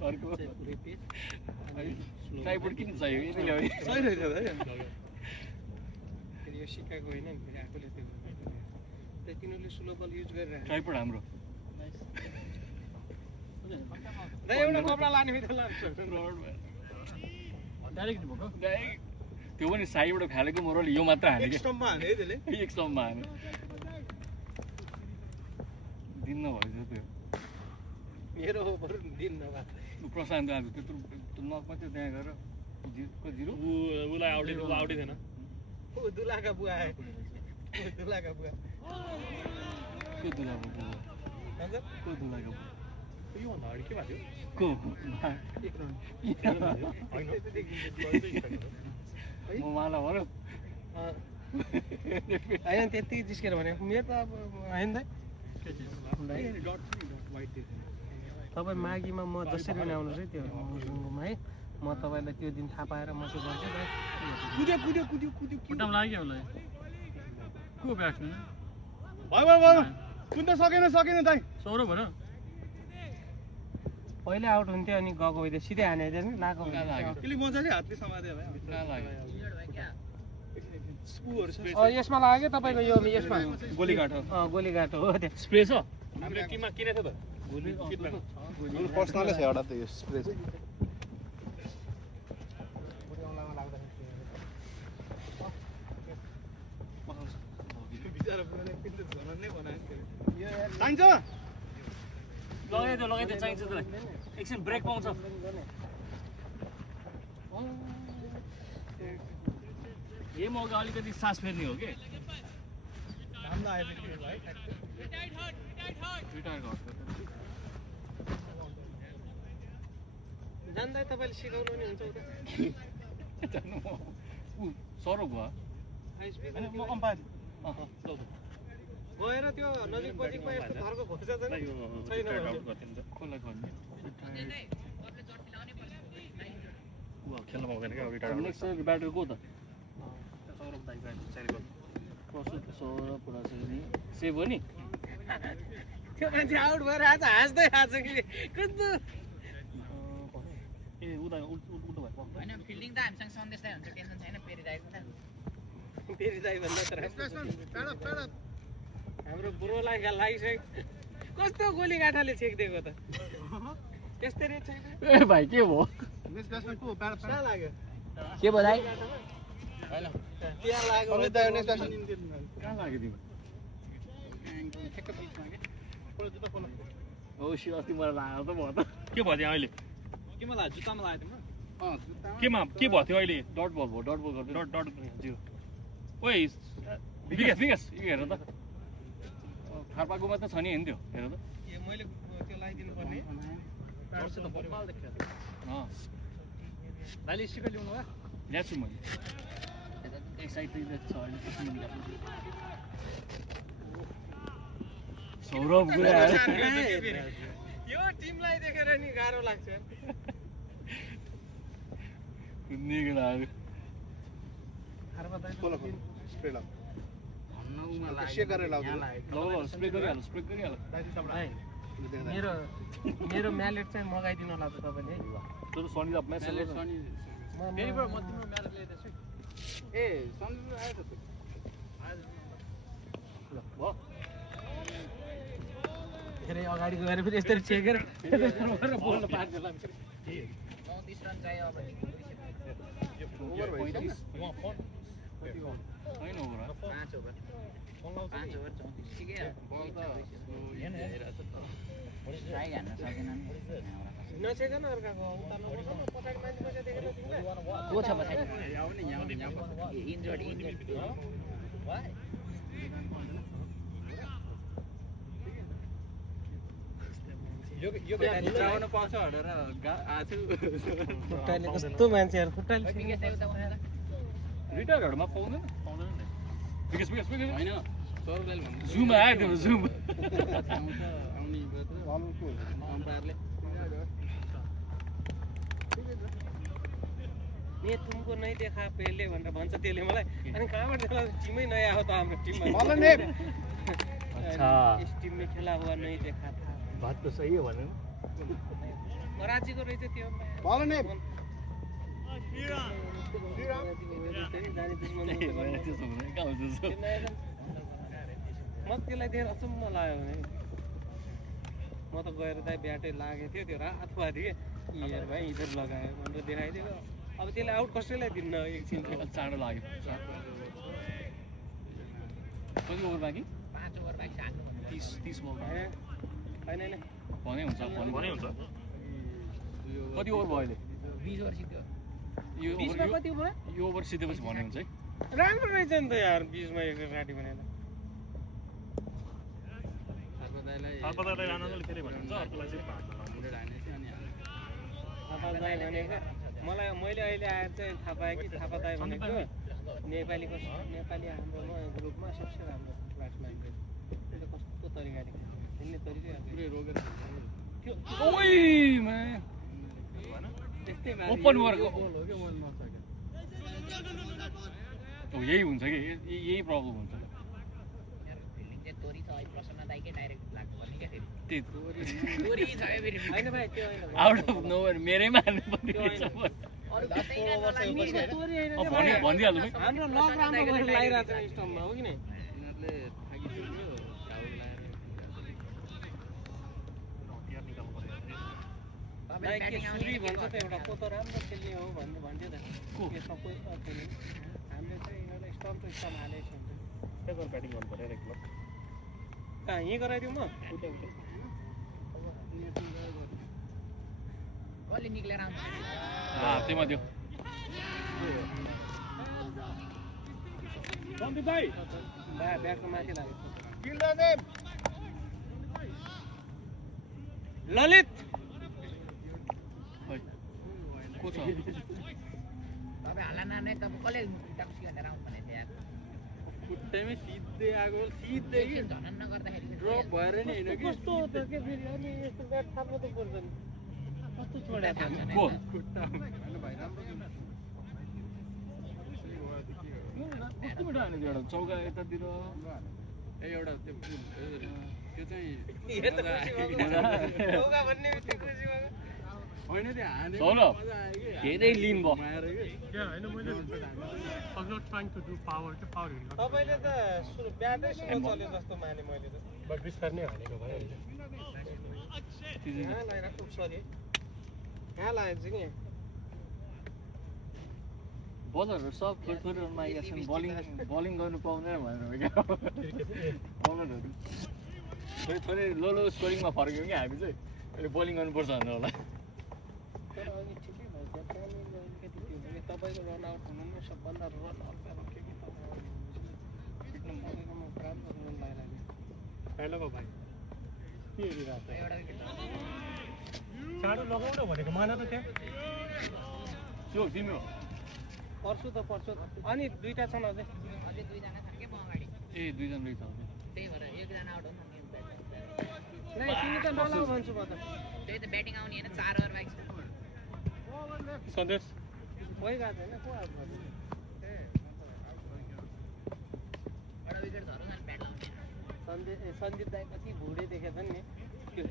अर्को ट्राइपोड किन चाहियो यति ल्याउने सही रहेछ यो सिकाएको होइन नि फेरि आफूले त्यो तिनीहरूले स्लो बल युज गरिरहेको ट्राइपोड हाम्रो एउटा कपडा लाने फेरि लान्छ डाइरेक्ट त्यो पनि साइडबाट फालेको मोरल यो मात्र हाने एक स्टम्पमा हाने है त्यसले एक स्टम्पमा हाने दिन नभएछ त्यो मेरो ओभर दिन नभए प्रशान्त आज त्यत्रो नकमा थियो त्यहाँ गएर जिरो उसलाई आउटै थिएन ओ दुलाका बुवा आए दुलाका बुवा को दुलाको बुवा को दुलाको बुवा योभन्दा अगाडि के भएको को म माला भनौँ होइन त्यति जिस्केर भनेको मेरो त अब होइन त तपाईँ माघीमा म जसरी पनि आउनुहोस् है त्यो मुजुङमा है म तपाईँलाई त्यो दिन थाहा पाएर म चाहिँ गर्छु खुट्टामा लाग्यो उसलाई को ब्याट्सम्यान भयो कुद्न सकेन दाइ सौरभ भन पहिला आउट हुन्थ्यो अनि गएको भइदियो सिधै हाने नि लाएको त्यसले मजाले हातले समात्यो भाइ कहाँ लाग्यो स्पुहरू छ यसमा लाग्यो तपाईँको यो यसमा गोलीघाट हो गोलीघाट हो त्यो स्प्रे छ हामीले टिममा किनेको थियो त पर्सनलै छ एउटा त यो स्प्रे चाहिँ चाहिन्छ लगाइदियो चाहिन्छ त्यसलाई एकछिन ब्रेक पाउँछ यही मौका अलिकति सास फेर्ने हो कि राम्रो आयो भाइ रिटायर गर्छ जान्दै तपाईँले सिकाउनु नि हुन्छ उता सौरभ भयो म अम्पायर गएर त्यो नजिक नजिकमा यस्तो घरको खोज्छ छैन कसलाई गर्ने खेल्न पाउँदैन क्या रिटायर नेक्स्ट ब्याटर को त सौरभ दाइ सौरभ पुरा सेभ हो नि त्यो मान्छे आउट भएर आज हाँस्दै आएको कि कुद्नु ए उता उल्टो भएको होइन फिल्डिङ त हामीसँग सन्देशै हुन्छ टेन्सन छैन फेरि दाइको त फेरि दाइ भन्दा त हाम्रो बुढोलाई लागिसक्यो कस्तो गोलीगाठाले छेकिदिएको त त्यस्तै रेट छैन ए भाइ के भयो कहाँ लाग्यो के भयो दाइ त्यहाँ लाग्यो कहाँ लाग्यो तिमी ठ्याक्क बिचमा के ओ सी अस्ति मलाई लागेको त भयो त के भयो त्यहाँ अहिले केमा लाग्यो जुत्तामा लाग्यो तिम्रो केमा के भयो थियो अहिले डट बल भयो डट बल गर्दै डट डट जिरो ओइ विकास यो हेर त थार्पाकोमा त छ नि हेर्नु त्यो हेर त मैले त्यो लगाइदिनु पर्ने वर्ष त बब्बाल देख्यो अँ भाइले स्टिकर ल्याउनु भयो ल्याएको छु मैले एक साइड छ अहिले सौरभ गयो यो टिमलाई देखेर नि गाह्रो लाग्छ कुद्ने केटाहरू स्प्रे गरिहाल्नु स्प्रे गरिहाल्नु मेरो म्यालेट चाहिँ मगाइदिनु होला त तपाईँले तर शनि त म्याच फेरि म तिम्रो म्यारेज ल्याइदिन्छु ए सन्जु आयो त भयो धेरै अगाडि गएर फेरि यसरी चेकेर बोल्नु पार्छ होला 34 रन चाहियो अब होइन ओभर 5 ओभर 34 ठिकै ट्राई हान्न सकेन नि नचेकन अर्काको उता नबस्नु पछाडि मान्छे पैसा देखेर तिमीलाई को छ पछाडि इन्जर्ड यो भित्राउन पाउँछ भनेर आछु खुट्टाले कस्तो मान्छेहरु खुट्टाले रिटायरहरूमा पाउँदैन पाउँदैन नि विकास विकास विकास होइन सरलाई भन्नु जुम आयो त्यो जुम आउने अम्पायरले ने तुमको नहीं देखा पहले भनेर भन्छ त्यसले मलाई अनि कहाँबाट देखा टिमै नयाँ हो त हाम्रो टिममा अच्छा इस टिम में खेला हुआ नहीं देखा था बात त सही हो भने कराचीको रहेछ त्यो म त्यसलाई देखेर अचम्म लाग्यो भने म त गएर दाइ ब्याटै लागेको थियो त्यो रात भए थियो यार भाइ इधर लगायो भनेर देखाइदियो अब त्यसलाई आउट कसैलाई दिन्न एकछिन चाँडो लाग्यो कति ओभर बाँकी 5 ओभर बाइक हान्नु 30 बल होइन होइन भने हुन्छ भने हुन्छ कति ओभर भयो अहिले 20 ओभर सिक्यो यो 20 मा कति भयो यो ओभर सिधेपछि भने हुन्छ है राम्रो रहेछ नि त यार 20 मा एक राटी बनाएर थापादाईलाई आनन्दले फेरि भन्नुहुन्छ अर्कोलाई चाहिँ थापा दाई भनेको मलाई मैले अहिले आएर चाहिँ थाहा पाएँ कि थापा दाई भनेको नेपालीको नेपाली हाम्रोमा ग्रुपमा सबसे राम्रो ब्याट्सम्यान रहेछ त्यो कस्तो तरिकाले खेल्ने तरिकै त्यो ओइ म्यान त्यस्तै ओपन वर्क यही हुन्छ कि यही प्रब्लम हुन्छ फिल्डिङ चाहिँ तोरी छ अहिले प्रसन्न दाइकै डाइरेक्ट लाग्नु पर्ने क्या फेरि त्यही तोरी छ फेरि होइन भाइ त्यो होइन आउट अफ नोवेयर मेरैमा हान्नुपर्ने रहेछ अरू दसैँ तोरी होइन अब भनिहाल्नु है हाम्रो लक राम्रो गरेर लगाइरहेको छ स्टम्पमा हो कि नै यिनीहरूले थाकिसक्यो सुरी भन्छ त एउटा को त राम्रो खेल्ने हो भन्ने भन्थ्यो त यसमा कोही छैन हामीले चाहिँ यिनीहरूलाई स्टम्प टु स्टम्प हालेको छ ब्याटिङ गर्नु पर्यो एक लक कहाँ यहीँ गराइदिउँ म कसले निक्लेर आउँछ त्यही माथि ब्याटको माथि लाग्यो ललित को छ तपाईँ हाला नाने त कसले खुट्टाको सिकाएर आउँ भने त्यहाँ खुट्टैमै सिधै आएको सिधै झनन्न गर्दाखेरि ड्रप भएर नि होइन कि कस्तो हो त के फेरि अनि यस्तो ब्याट थाप्नु त पर्छ नि कस्तो छोडे को खुट्टा कस्तो मिठो हाने त्यो एउटा चौका यतातिर एउटा त्यो चाहिँ चौका भन्ने बित्तिकै खुसी भएको होइन त्यो हाने सौरभ धेरै लिन भयो तपाईँले त ब्याटै स्लो चल्यो जस्तो माने मैले त बट बिस्तार नै हानेको भयो यहाँ लगाइरहेको सरी यहाँ लागेको छ कि बलरहरू सब थोरै रनमा आइरहेका छन् बलिङ गर्नु पाउँदैन भनेर हो क्या बलरहरू थोरै लो स्कोरिङमा फर्क्यौँ क्या हामी चाहिँ अहिले बलिङ गर्नुपर्छ भनेर होला तर अघि ठिकै भयो त्यहाँनिर अलिकति त्यो भयो तपाईँको रन आउट हुनु नै सबभन्दा रन आउट के फिट्नु मरेकोमा राम्रो रन लगाइरहेको हेलो भाइ के हेरिरहेको एउटा विकेट चाँडो लगाउन भनेको मान त त्यहाँ सो तिम्रो पर्छु त पर्छु अनि दुईटा छन् अझै अझै दुईजना छन् क्या म अगाडि ए दुईजना रहेछ त्यही भएर एकजना आउट हो नि नै तिमी त नलाउ भन्छु म त त्यही त ब्याटिङ आउने होइन 4 ओभर बाइक छ सन्देश भइरहेको छैन को आउट गर्छ एउटा विकेट झरोस् अनि ब्याट लाउने सन्दीप दाई कति भुडे देखेको नि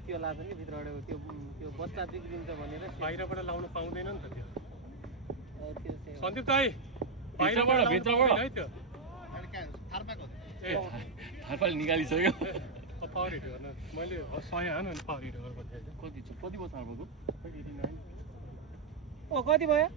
त्यो लाग्छ नि भित्रबाट त्यो बच्चा बिग्रिन्छ भनेर बाहिरबाट लाउन पाउँदैन नि त त्यो त्यो चाहिँ सन्दीप दाई बाहिरबाट भित्रबाट है त्यो ए थालपाल निकालिसक्यो पावर हिट गर्न मैले 100 हानु अनि पावर हिट गरेको थिएँ कति छ कति भयो थालपालको ओ कति भयो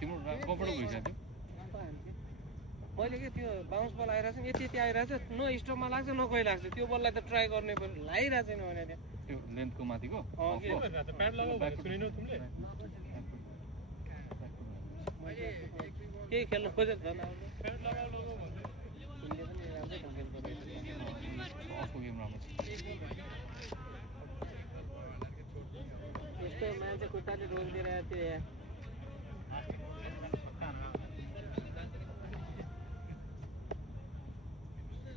तिम्रो कम्फर्टेबल भइसक्यो मैले के त्यो बाउन्स बल आइरहेको छ नि यति आइरहेको छ न स्टोकमा लाग्छ न कोही लाग्छ त्यो बललाई त ट्राई गर्ने पनि लागिरहेको छैन भने त्यहाँ त्यो लेन्थको माथिको प्याड लगाऊ भनेको सुनेनौ तिमीले केही खेल्नु खोजेको झन् अब प्याड लगाऊ भन्दै तिमीले पनि राम्रै ढङ्गले गरेको अर्को गेम राम्रो छ यस्तो मान्छे खुट्टाले रोकिदिरहेको थियो यहाँ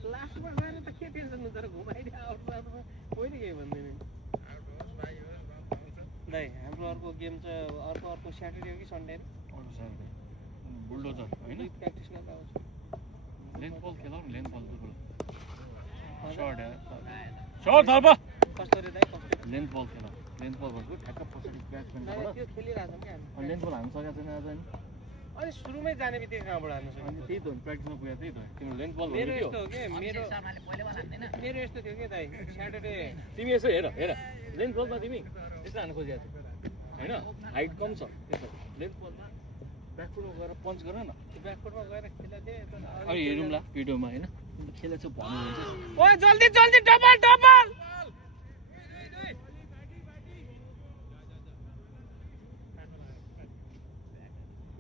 लास्टमा गएर त के टेन्सन हुन्छ र घुमाइदियो आउटमा कोही केही भन्दैन दाइ हाम्रो अर्को गेम छ अर्को स्याटरडे हो कि सन्डे अर्को स्याटरडे बुलडोजर होइन प्र्याक्टिस गरेर आउँछु लेन्थ बल खेलाउ नि लेन्थ बल सर्ट सर्ट थाल्पा कस्तो रे दाइ कस्तो लेन्थ बल खेलाउ लेन्थ बल गर्छु ठ्याक्क पछाडि ब्याट्सम्यानबाट त्यो खेलिरहेको छौँ क्या लेन्थ बल हान्नु सकेको छैन आज अनि सुरुमै जाने बित्तिकै कहाँबाट हाल्नु सक्यो अनि त्यही त हो प्र्याक्टिसमा पुगेको त्यही त हो तिम्रो लेन्थ बल मेरो भन्नु यस्तो हो कि मेरो शर्माले पहिले बल हान्दैन मेरो यस्तो थियो कि दाइ स्याटरडे तिमी यसो हेर लेन्थ बलमा तिमी यसो हान्नु खोजिरहेको थियौ होइन हाइट कम छ यसो लेन्थ बलमा ब्याकफुटमा गएर पन्च गर न ब्याकफुटमा गएर खेलाइदिएँ अहिले हेरौँला भिडियोमा होइन खेलेको छ भन्नु हुन्छ ओए जल्दी जल्दी डबल डबल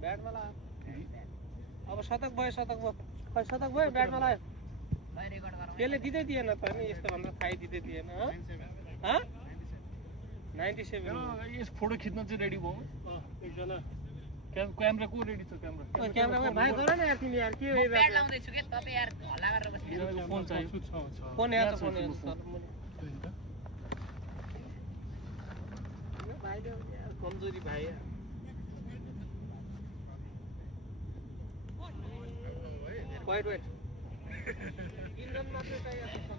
ब्याटमा ला अब शतक भयो खै शतक भयो ब्याटमा लाग्यो भाइ रेकर्ड गरौँ त्यसले दिँदै दिएन त नि यस्तो भनेर थाहै दिँदै दिएन 97 यस फोटो खिच्न चाहिँ रेडी भयो एकजना क्यामेरा को रेडी छ क्यामेरा क्यामेरामा भाइ गर न यार तिमी यार के म ब्याट लाउँदै छु के तपाईँ यार हल्ला गरेर बस्नु फोन चाहियो फोन यहाँ छ फोन भाइले कमजोरी भाइ वेट इन्जन मात्रै चाहिएको छ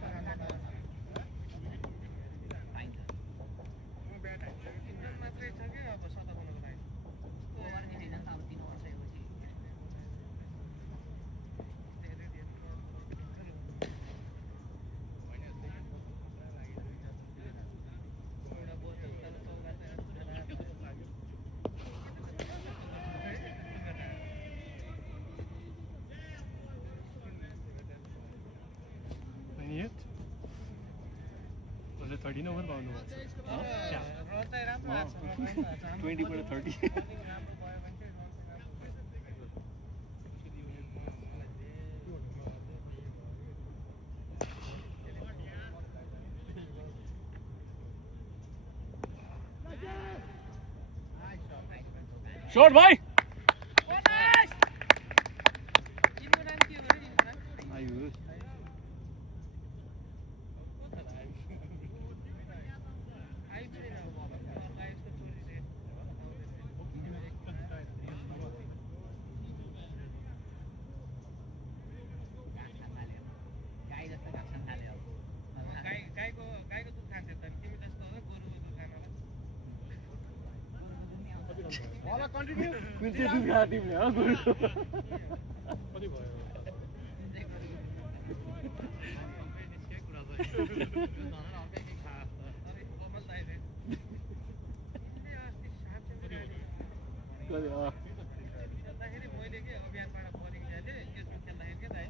इन्जन मात्रै छ कि अब सदा बनाउनुको लागि ओभर जितिन्छ अब 3 ओभर सकेपछि Yet? Was it 13 over bound was? Run चाहिँ राम्रो आएको छ 20 बाट 30 शॉट भाई तिम्रो नाम के हो रे तिम्रो नाम आयुष गाईको दुध खान्छ त तिमी जस्तो हो गोरुको दुध खान कुन चाहिँ दुखा तिमीले हो गुरु कति भयो कति मैले के अभियानबाट परीक्षा दिएँ यसमा खेल्दाखेरि के दाइ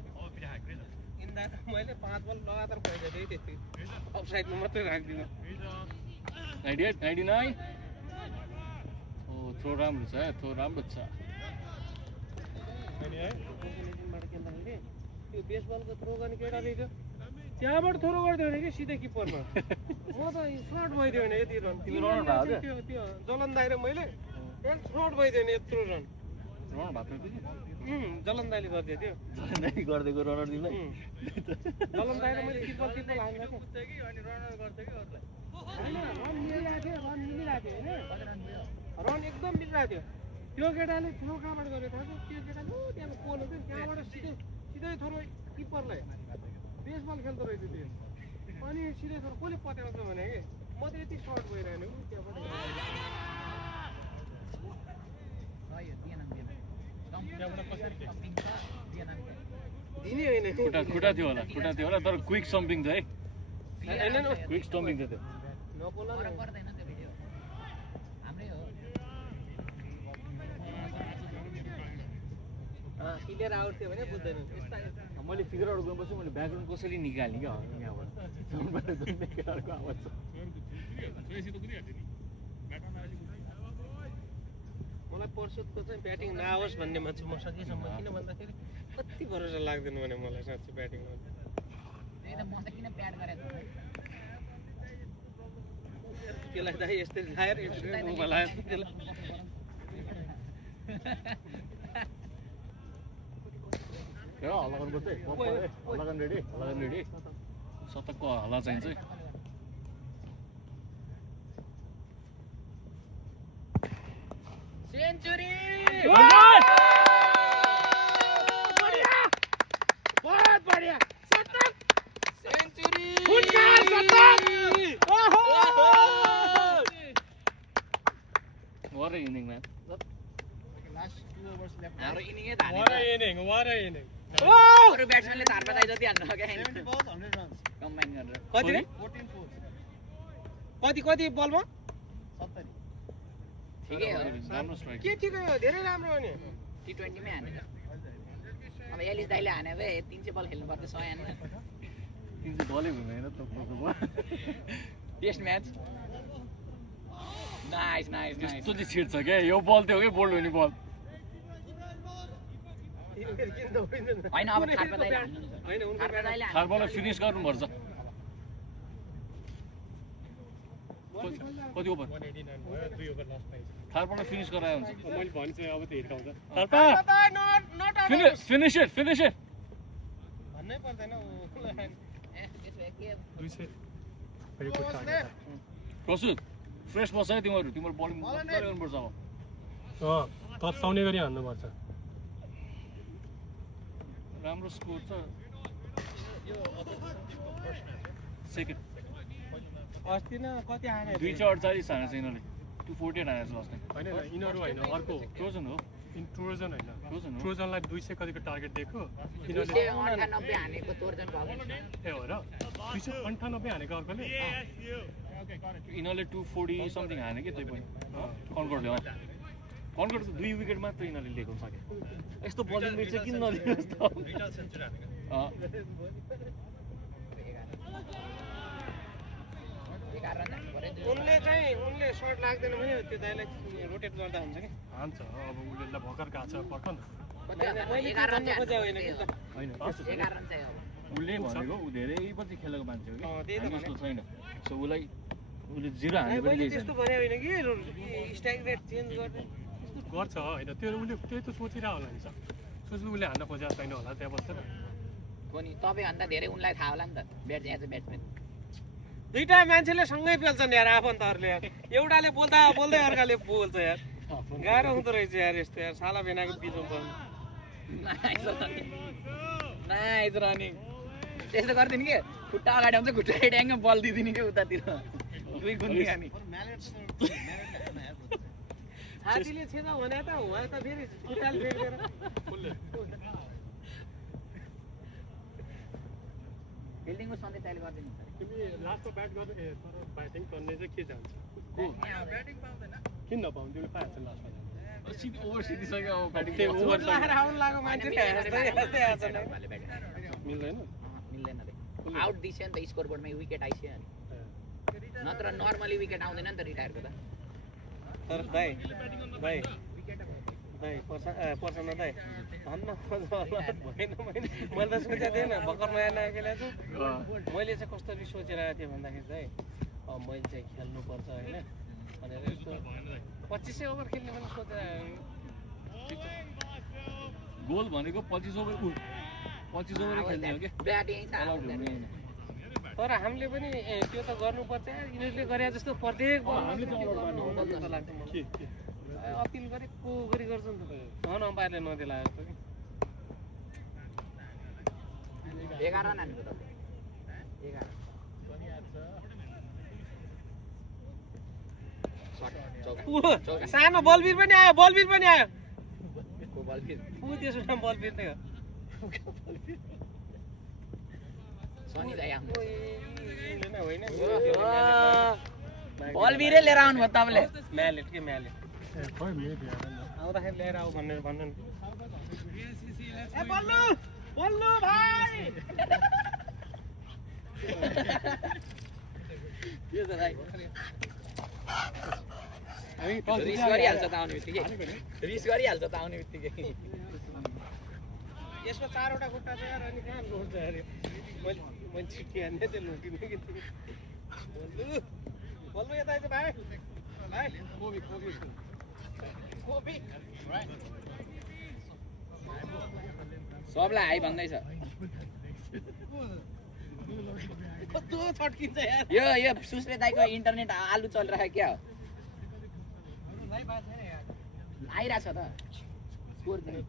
मैले 5 बल लगातार पैसा दिएँ त्यति अफसाइडमा मात्रै राख्दिनँ 98 99 ओ थ्रो राम्रो छ थ्रो राम्रो छ बाट खेल्दाखेरि त्यो बेसबलको थ्रो गर्ने केटा रहेछ त्यहाँबाट थ्रो गर्दै भने कि सिधै किपरमा म त सर्ट भइदियो भने यति रन तिमी रन भएको त्यो त्यो जलन दाइ र मैले एक सर्ट भइदियो भने यत्रो रन रन भएको थियो जलन दाइले गरिदियो त्यो कि गरिदिएको रनर तिमीलाई जलन दाइ र मैले किपर हाल्दा कि अनि रनर गर्छ कि अरूलाई रन मिलिरहेको थियो होइन रन एकदम मिलिरहेको थियो त्यो केटाले थ्रो कहाँबाट गरेको थियो त्यो केटाले त्यहाँ पोल थियो त्यहाँबाट सिधै थ्रो किपरलाई बेसबल खेल्दो रहेछ त्यो अनि सिधै थ्रो कसले पत्याउँछ भने कि म त यति सर्ट भइरहेको ऊ त्यहाँबाट दिने होइन खुट्टा थियो होला तर क्विक सम्पिङ थियो है क्विक स्टम्पिङ थियो त्यो नपोला पर्दैन त्यो भिडियो हाम्रै हो क्लियर आउट थियो भने बुझ्दैन मैले फिगर आउट गर्नुपर्छ मैले ब्याकग्राउन्ड कसरी निकाल्ने क्या यहाँबाट साउन्डबाट जुन केटाहरूको आवाज छ मलाई पर्सुतको चाहिँ ब्याटिङ नआओस् भन्ने मान्छे म सकेसम्म किन भन्दाखेरि कति भरोसा लाग्दैन भने मलाई साँच्चै ब्याटिङ गर्नु त्यही त म त किन प्याड गरेको त्यसलाई दाइ यस्तै लाएर यस्तै मोबाइल आयो त्यसलाई हल्ला गर्नुपर्छ है हल्ला गर्न रेडी शतकको हल्ला चाहिन्छ सेन्चुरी बहुत बढिया शतक सेन्चुरी फुटबल शतक ओहो What an inning, man. हाम्रो इनिङै What a inning, what a inning. अरू ब्याट्सम्यानले धार बजाइ जति हान्नु क्या कम्बाइन गरेर कति रे कति बलमा ठिकै हो राम्रो स्ट्राइक के ठिकै हो धेरै राम्रो हो नि T20मै हानेछ अब एलिस दाइले हाने भए 300 बल खेल्नु पर्थ्यो 100 हान्न तिमी चाहिँ बलै हुँदैन त टेस्ट म्याच नाइस यस्तो चाहिँ छिट्छ क्या यो बल थियो कि बोल्ड हुने बल होइन अब थार्पा दाइले हान्नु होइन उनको थार्पा दाइले थार बललाई फिनिस गर्नुपर्छ कति ओभर 189 भयो 2 ओभर लास्ट म्याच थार बललाई फिनिस गरायो हुन्छ मैले भने चाहिँ अब त हिर्काउँछ फिनिस इट भन्नै पर्दैन ए त्यसो भए के 200 फेरि पुट टार्गेट प्रसुत फ्रेस बस है तिमीहरू बलिङ गर्नुपर्छ अब तर्साउने गरी हान्नुपर्छ राम्रो स्कोर छ सेकेन्ड अस्ति न कति हाने 248 हानेछ यिनीहरूले 248 हानेछ लास्ट टाइम होइन यिनीहरू होइन अर्को ट्रोजन हो ट्रोजन होइन ट्रोजन हो ट्रोजनलाई 200 कतिको टार्गेट दिएको 298 हानेको तोर्जन भएको ए हो र 298 हानेको अर्कोले यिनीहरूले 240 समथिङ हाने कि त्यही पनि कन्कर्डले कन्कर्ड 2 विकेट मात्र यिनीहरूले लिएको सक्यो यस्तो बलिङ रेट चाहिँ किन नलिनुहोस् त उनले सर्ट लाग्दैन भने त्यो दाइलाई रोटेट गर्दा हुन्छ कि हान्छ अब उसले भर्खर गएको छ पर्ख न मैले 11 रन होइन कि होइन 11 रन चाहिँ अब उसले भनेको ऊ धेरै पछि खेलेको मान्छे हो कि त्यही त त्यस्तो छैन सो उसले 0 हाने पनि मैले ल्याइछ त्यस्तो भने होइन कि स्ट्राइक रेट चेन्ज गर्ने गर्छ होइन त्यो उसले त्यही त सोचिरहेको होला नि सोच्नु उसले हान्न खोजेको छैन होला त्यहाँ बसेर कोनी तपाईँभन्दा धेरै उनलाई थाहा होला नि त ब्याट्सम्यान दुईटा मान्छेले सँगै पेल्छन् यार आफन्तहरूले यार एउटाले बोल्दा बोल्दै अर्काले बोल्छ यार गाह्रो हुँदो रहेछ यार यस्तो यार साला भेनाको बिचमा पर्नु नाइस रनिङ त्यस्तो गरिदिनु के खुट्टा अगाडि आउँछ खुट्टा ड्याङ्ग बल दिदिनु के उतातिर दुई गुन्दी खाने छातीले छेदा भने त उहाँ त फेरि खुट्टाले फेर्केर फिल्डिङमा सधैँ तैँले गरिदिनु तिमी लास्टमा ब्याट गर्दै तर ब्याटिङ गर्ने चाहिँ के जान्छ किन नपाउनु तिमीले पाएको छ लास्टमा ओभर सिधिसक्यो अब ब्याटिङ ओभर लगाएर आउनु लाग्यो मान्छे मिल्दैन मिल्दैन रे आउट दिस्यो नि त स्कोरबोर्डमा विकेट आइसक्यो अनि नत्र नर्मली विकेट आउँदैन नि त रिटायरको त तर दाइ पर्सन दाइ धन्न भएन मैले त सोचेको थिएन भर्खर नयाँ नयाँ खेलेको छु मैले चाहिँ कस्तो सोचिरहेको थिएँ भन्दाखेरि चाहिँ अब मैले चाहिँ खेल्नुपर्छ होइन भनेर यस्तो 25 ओभर खेल्ने पनि सोचेर गोल भनेको 25 ओभर खेल्ने हो कि ब्याटिङ तर हामीले पनि त्यो त गर्नुपर्छ यिनीहरूले गरे जस्तो प्रत्येक अपिल गरेको गरी गर्छ नि त झन् अम्पायरले नदेला जस्तो कि 11 नानीको त 11 सानो बलवीर पनि आयो को बलवीर त्यसो नाम बलवीर नै हो सनी दाइ आउनु होइन बलवीरै लिएर आउनु भयो तपाईँले म्यालेट आउँदाखेरि लिएर आऊ भनेर भन्नु नि ए बल्लु भाइ यो त दाइ रिस गरिहाल्छ त आउने बित्तिकै यसमा 4 वटा खुट्टा छ यार अनि कहाँ लोड्छ अरे मैले छिट्टी हान्ने त्यो लोटिने कि बल्लु यता आइज भाइ कोबी सबलाई हाई भन्दैछ कस्तो छट्किन्छ यार यो सुस्रे दाइको इन्टरनेट आलु चलिरहेको क्या हो आइरहेछ त स्कोर चाहिँ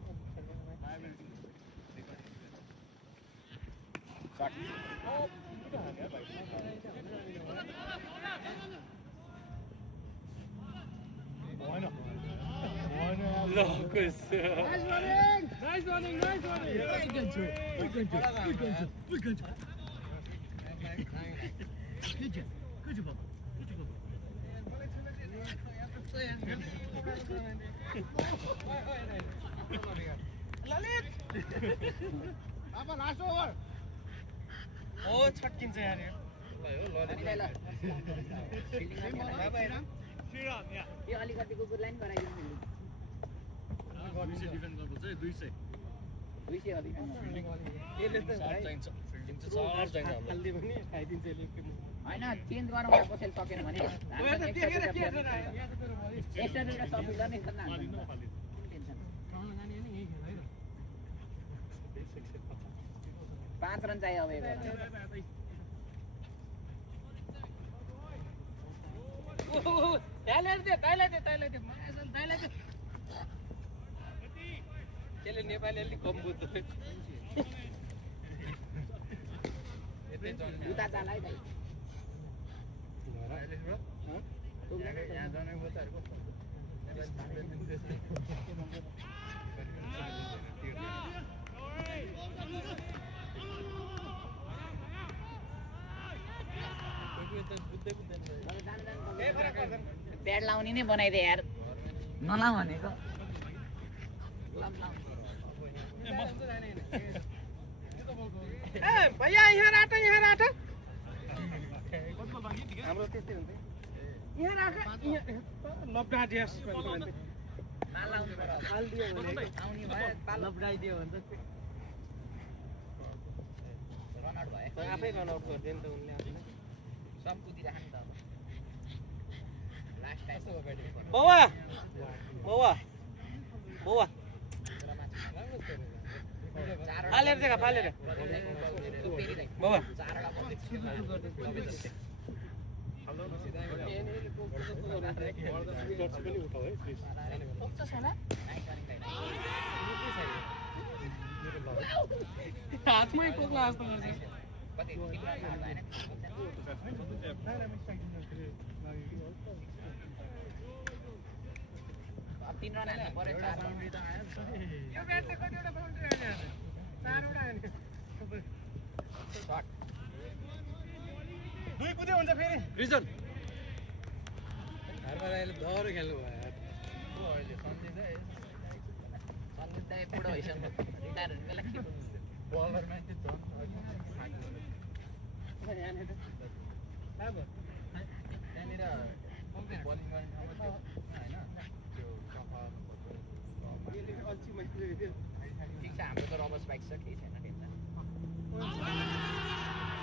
ओ छट्किन्छ यार यो अलिकति कुकुरलाई पनि गराइदिनु 200 होइन चेन्ज गरौँ कसैले सकेन भने एक्स्ट्रा दुईवटा सब्जी गर्ने छ नि 5 रन चाहियो अब त्यसले नेपाली अलिक कम बुझ्दो उता जाला है भाइ प्याड लाउने नै बनाइदिए यार नलाउ भनेको भैया यहाँ राट हाम्रो त्यस्तै हुन्छ यहाँ राख लपडा ड्यास लपडाइदियो भने त आफै रनआउट गरिदियो नि त उनले आफूलाई सब कुदिराख्नु त अब लास्ट टाइम बौवा फालेर देखा फालेर बाबा हातमै कोक्ला जस्तो कति रन हाल्नु पर्यो 4 रन यो ब्याटले कतिवटा बाउन्ड्री हाल्यो आज 4 वटा हाल्यो शट दुई कुदै हुन्छ फेरि रिजन घरमा अहिले दौरो खेल्नु भयो यार अहिले सन्जय चाहिँ सन्जित दाइ बुढो भइसक्नु रिटायर हुने बेला खेल्नु बलर मान्छे झन् यहाँनिर अब त्यहाँनिर बलिङ गर्ने ठाउँमा थियो होइन त्यो सफा यसले अल्छी मैले ठिक छ हाम्रो त रबस बाइक छ केही छैन खेल्न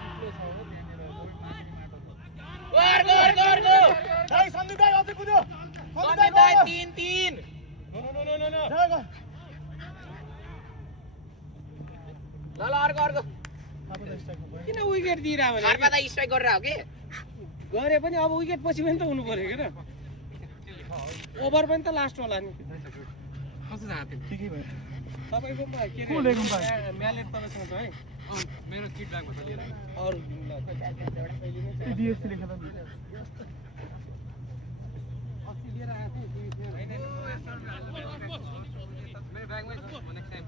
चिप्लो छ हो त्यहाँनिर माथि माटो छ गोर गोर गोर गो दाइ सन्जित दाइ अझै कुद्यो सन्जित दाइ 3-3 no no no no no ल ल अर्को अर्को किन विकेट दिइरा भने अर्को त स्ट्राइक गरेर हो कि गरे पनि अब विकेट पछि पनि त हुनु पर्यो के र ओभर पनि त लास्ट होला नि कस्तो जाँथे ठिकै भयो तपाईको के को लिएको पाए? म्यालेट तपाईसँग छ है मेरो किट ब्यागमा छ लिएर अरु डिएससी लेखेर अस्ति लिएर आएको थिएँ मेरो ब्यागमै छ नेक्स्ट टाइम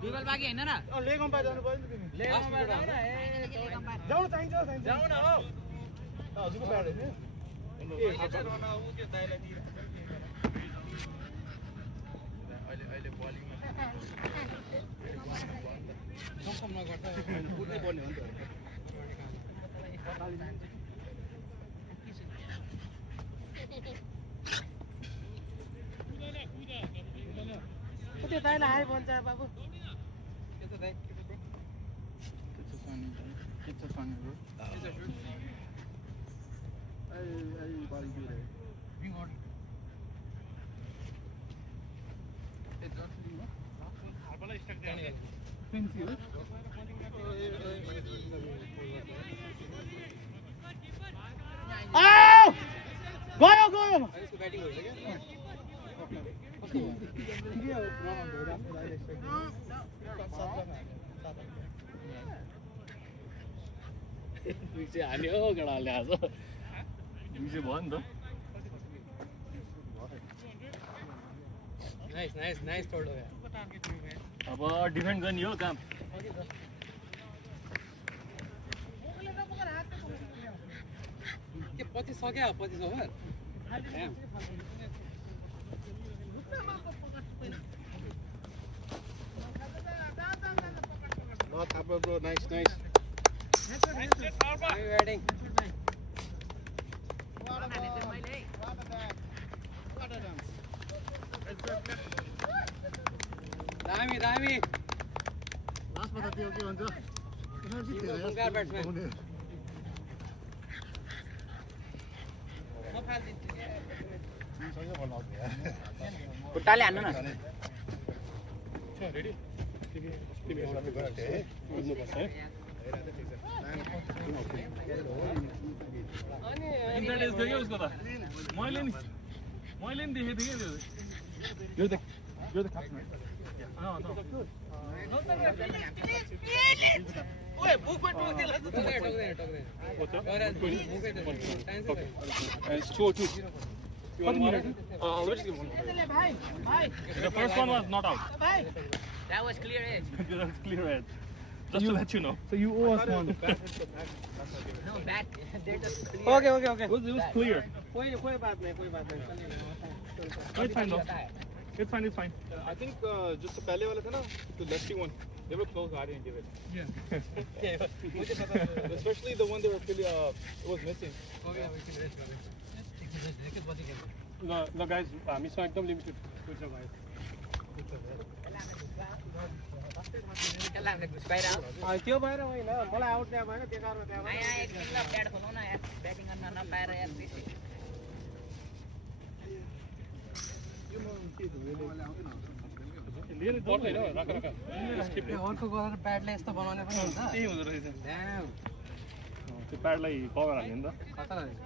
दुई बल बाँकी हैन र लेग अम्पायर जानु पर्यो नि तिमी ले नम्बर जाऊ न जाउँ चाहिन्छ जाउँ न हो हजुरको प्याड हैन अहिले बलिङमा कम नगर्दा कुद्नै पर्ने हो नि त्यो दाइले हाई भन्छ बाबु के छ दाइ के छ पानी ब्रो आई बाली दिरे रिंग ए जस्ट रिंग हार्बला स्टक दिए फेन्सी हो आओ गयो गयो यसको ब्याटिङ भइसक्यो दुई चाहिँ हाल्यो गडाले आज दुई चाहिँ भयो नि त नाइस नाइस नाइस थर्ड हो यार अब डिफेन्ड गर्ने हो काम के 25 सक्यो 25 over Not happy bro, nice, nice. Batting दामी दामी लास्टमा त त्यो के भन्छ ओंकार ब्याट्सम्यान खुट्टाले हान्नु न रेडी इन्टरटेस थियो क्या उसको त मैले नि देखेको थिएँ क्या त्यो यो त खास ओए बुकमा टोक्देला It's 2-2. भाइ भाइ The first one was not out. भाइ That was clear edge. That was clear edge. Just to let you know. So you owe us one. No bat. They're just clear. Okay okay okay It was clear. कोई बात नहीं It's fine though. It's fine, it's fine. I think just the पहले वाला था ना, the lefty one. They were close. I didn't give it. Especially the one they were really, it was missing. ल guys हामीसँग एकदम limited हुन्छ भाइ खेल्न बाहिर आऊ त्यो भएर होइन मलाई आउट त्यहाँ भएन त्यो कारणमा त्यहाँ यहाँ एकछिन ल ब्याट खोलाउ न यार ब्याटिङ गर्न नपाएर यार बेसी अर्को गरेर प्याडले यस्तो बनाउने पनि हुन्छ त्यही हुँदो रहेछ ड्याम त्यो प्याडलाई कभर हाल्ने नि त खतरा रहेछ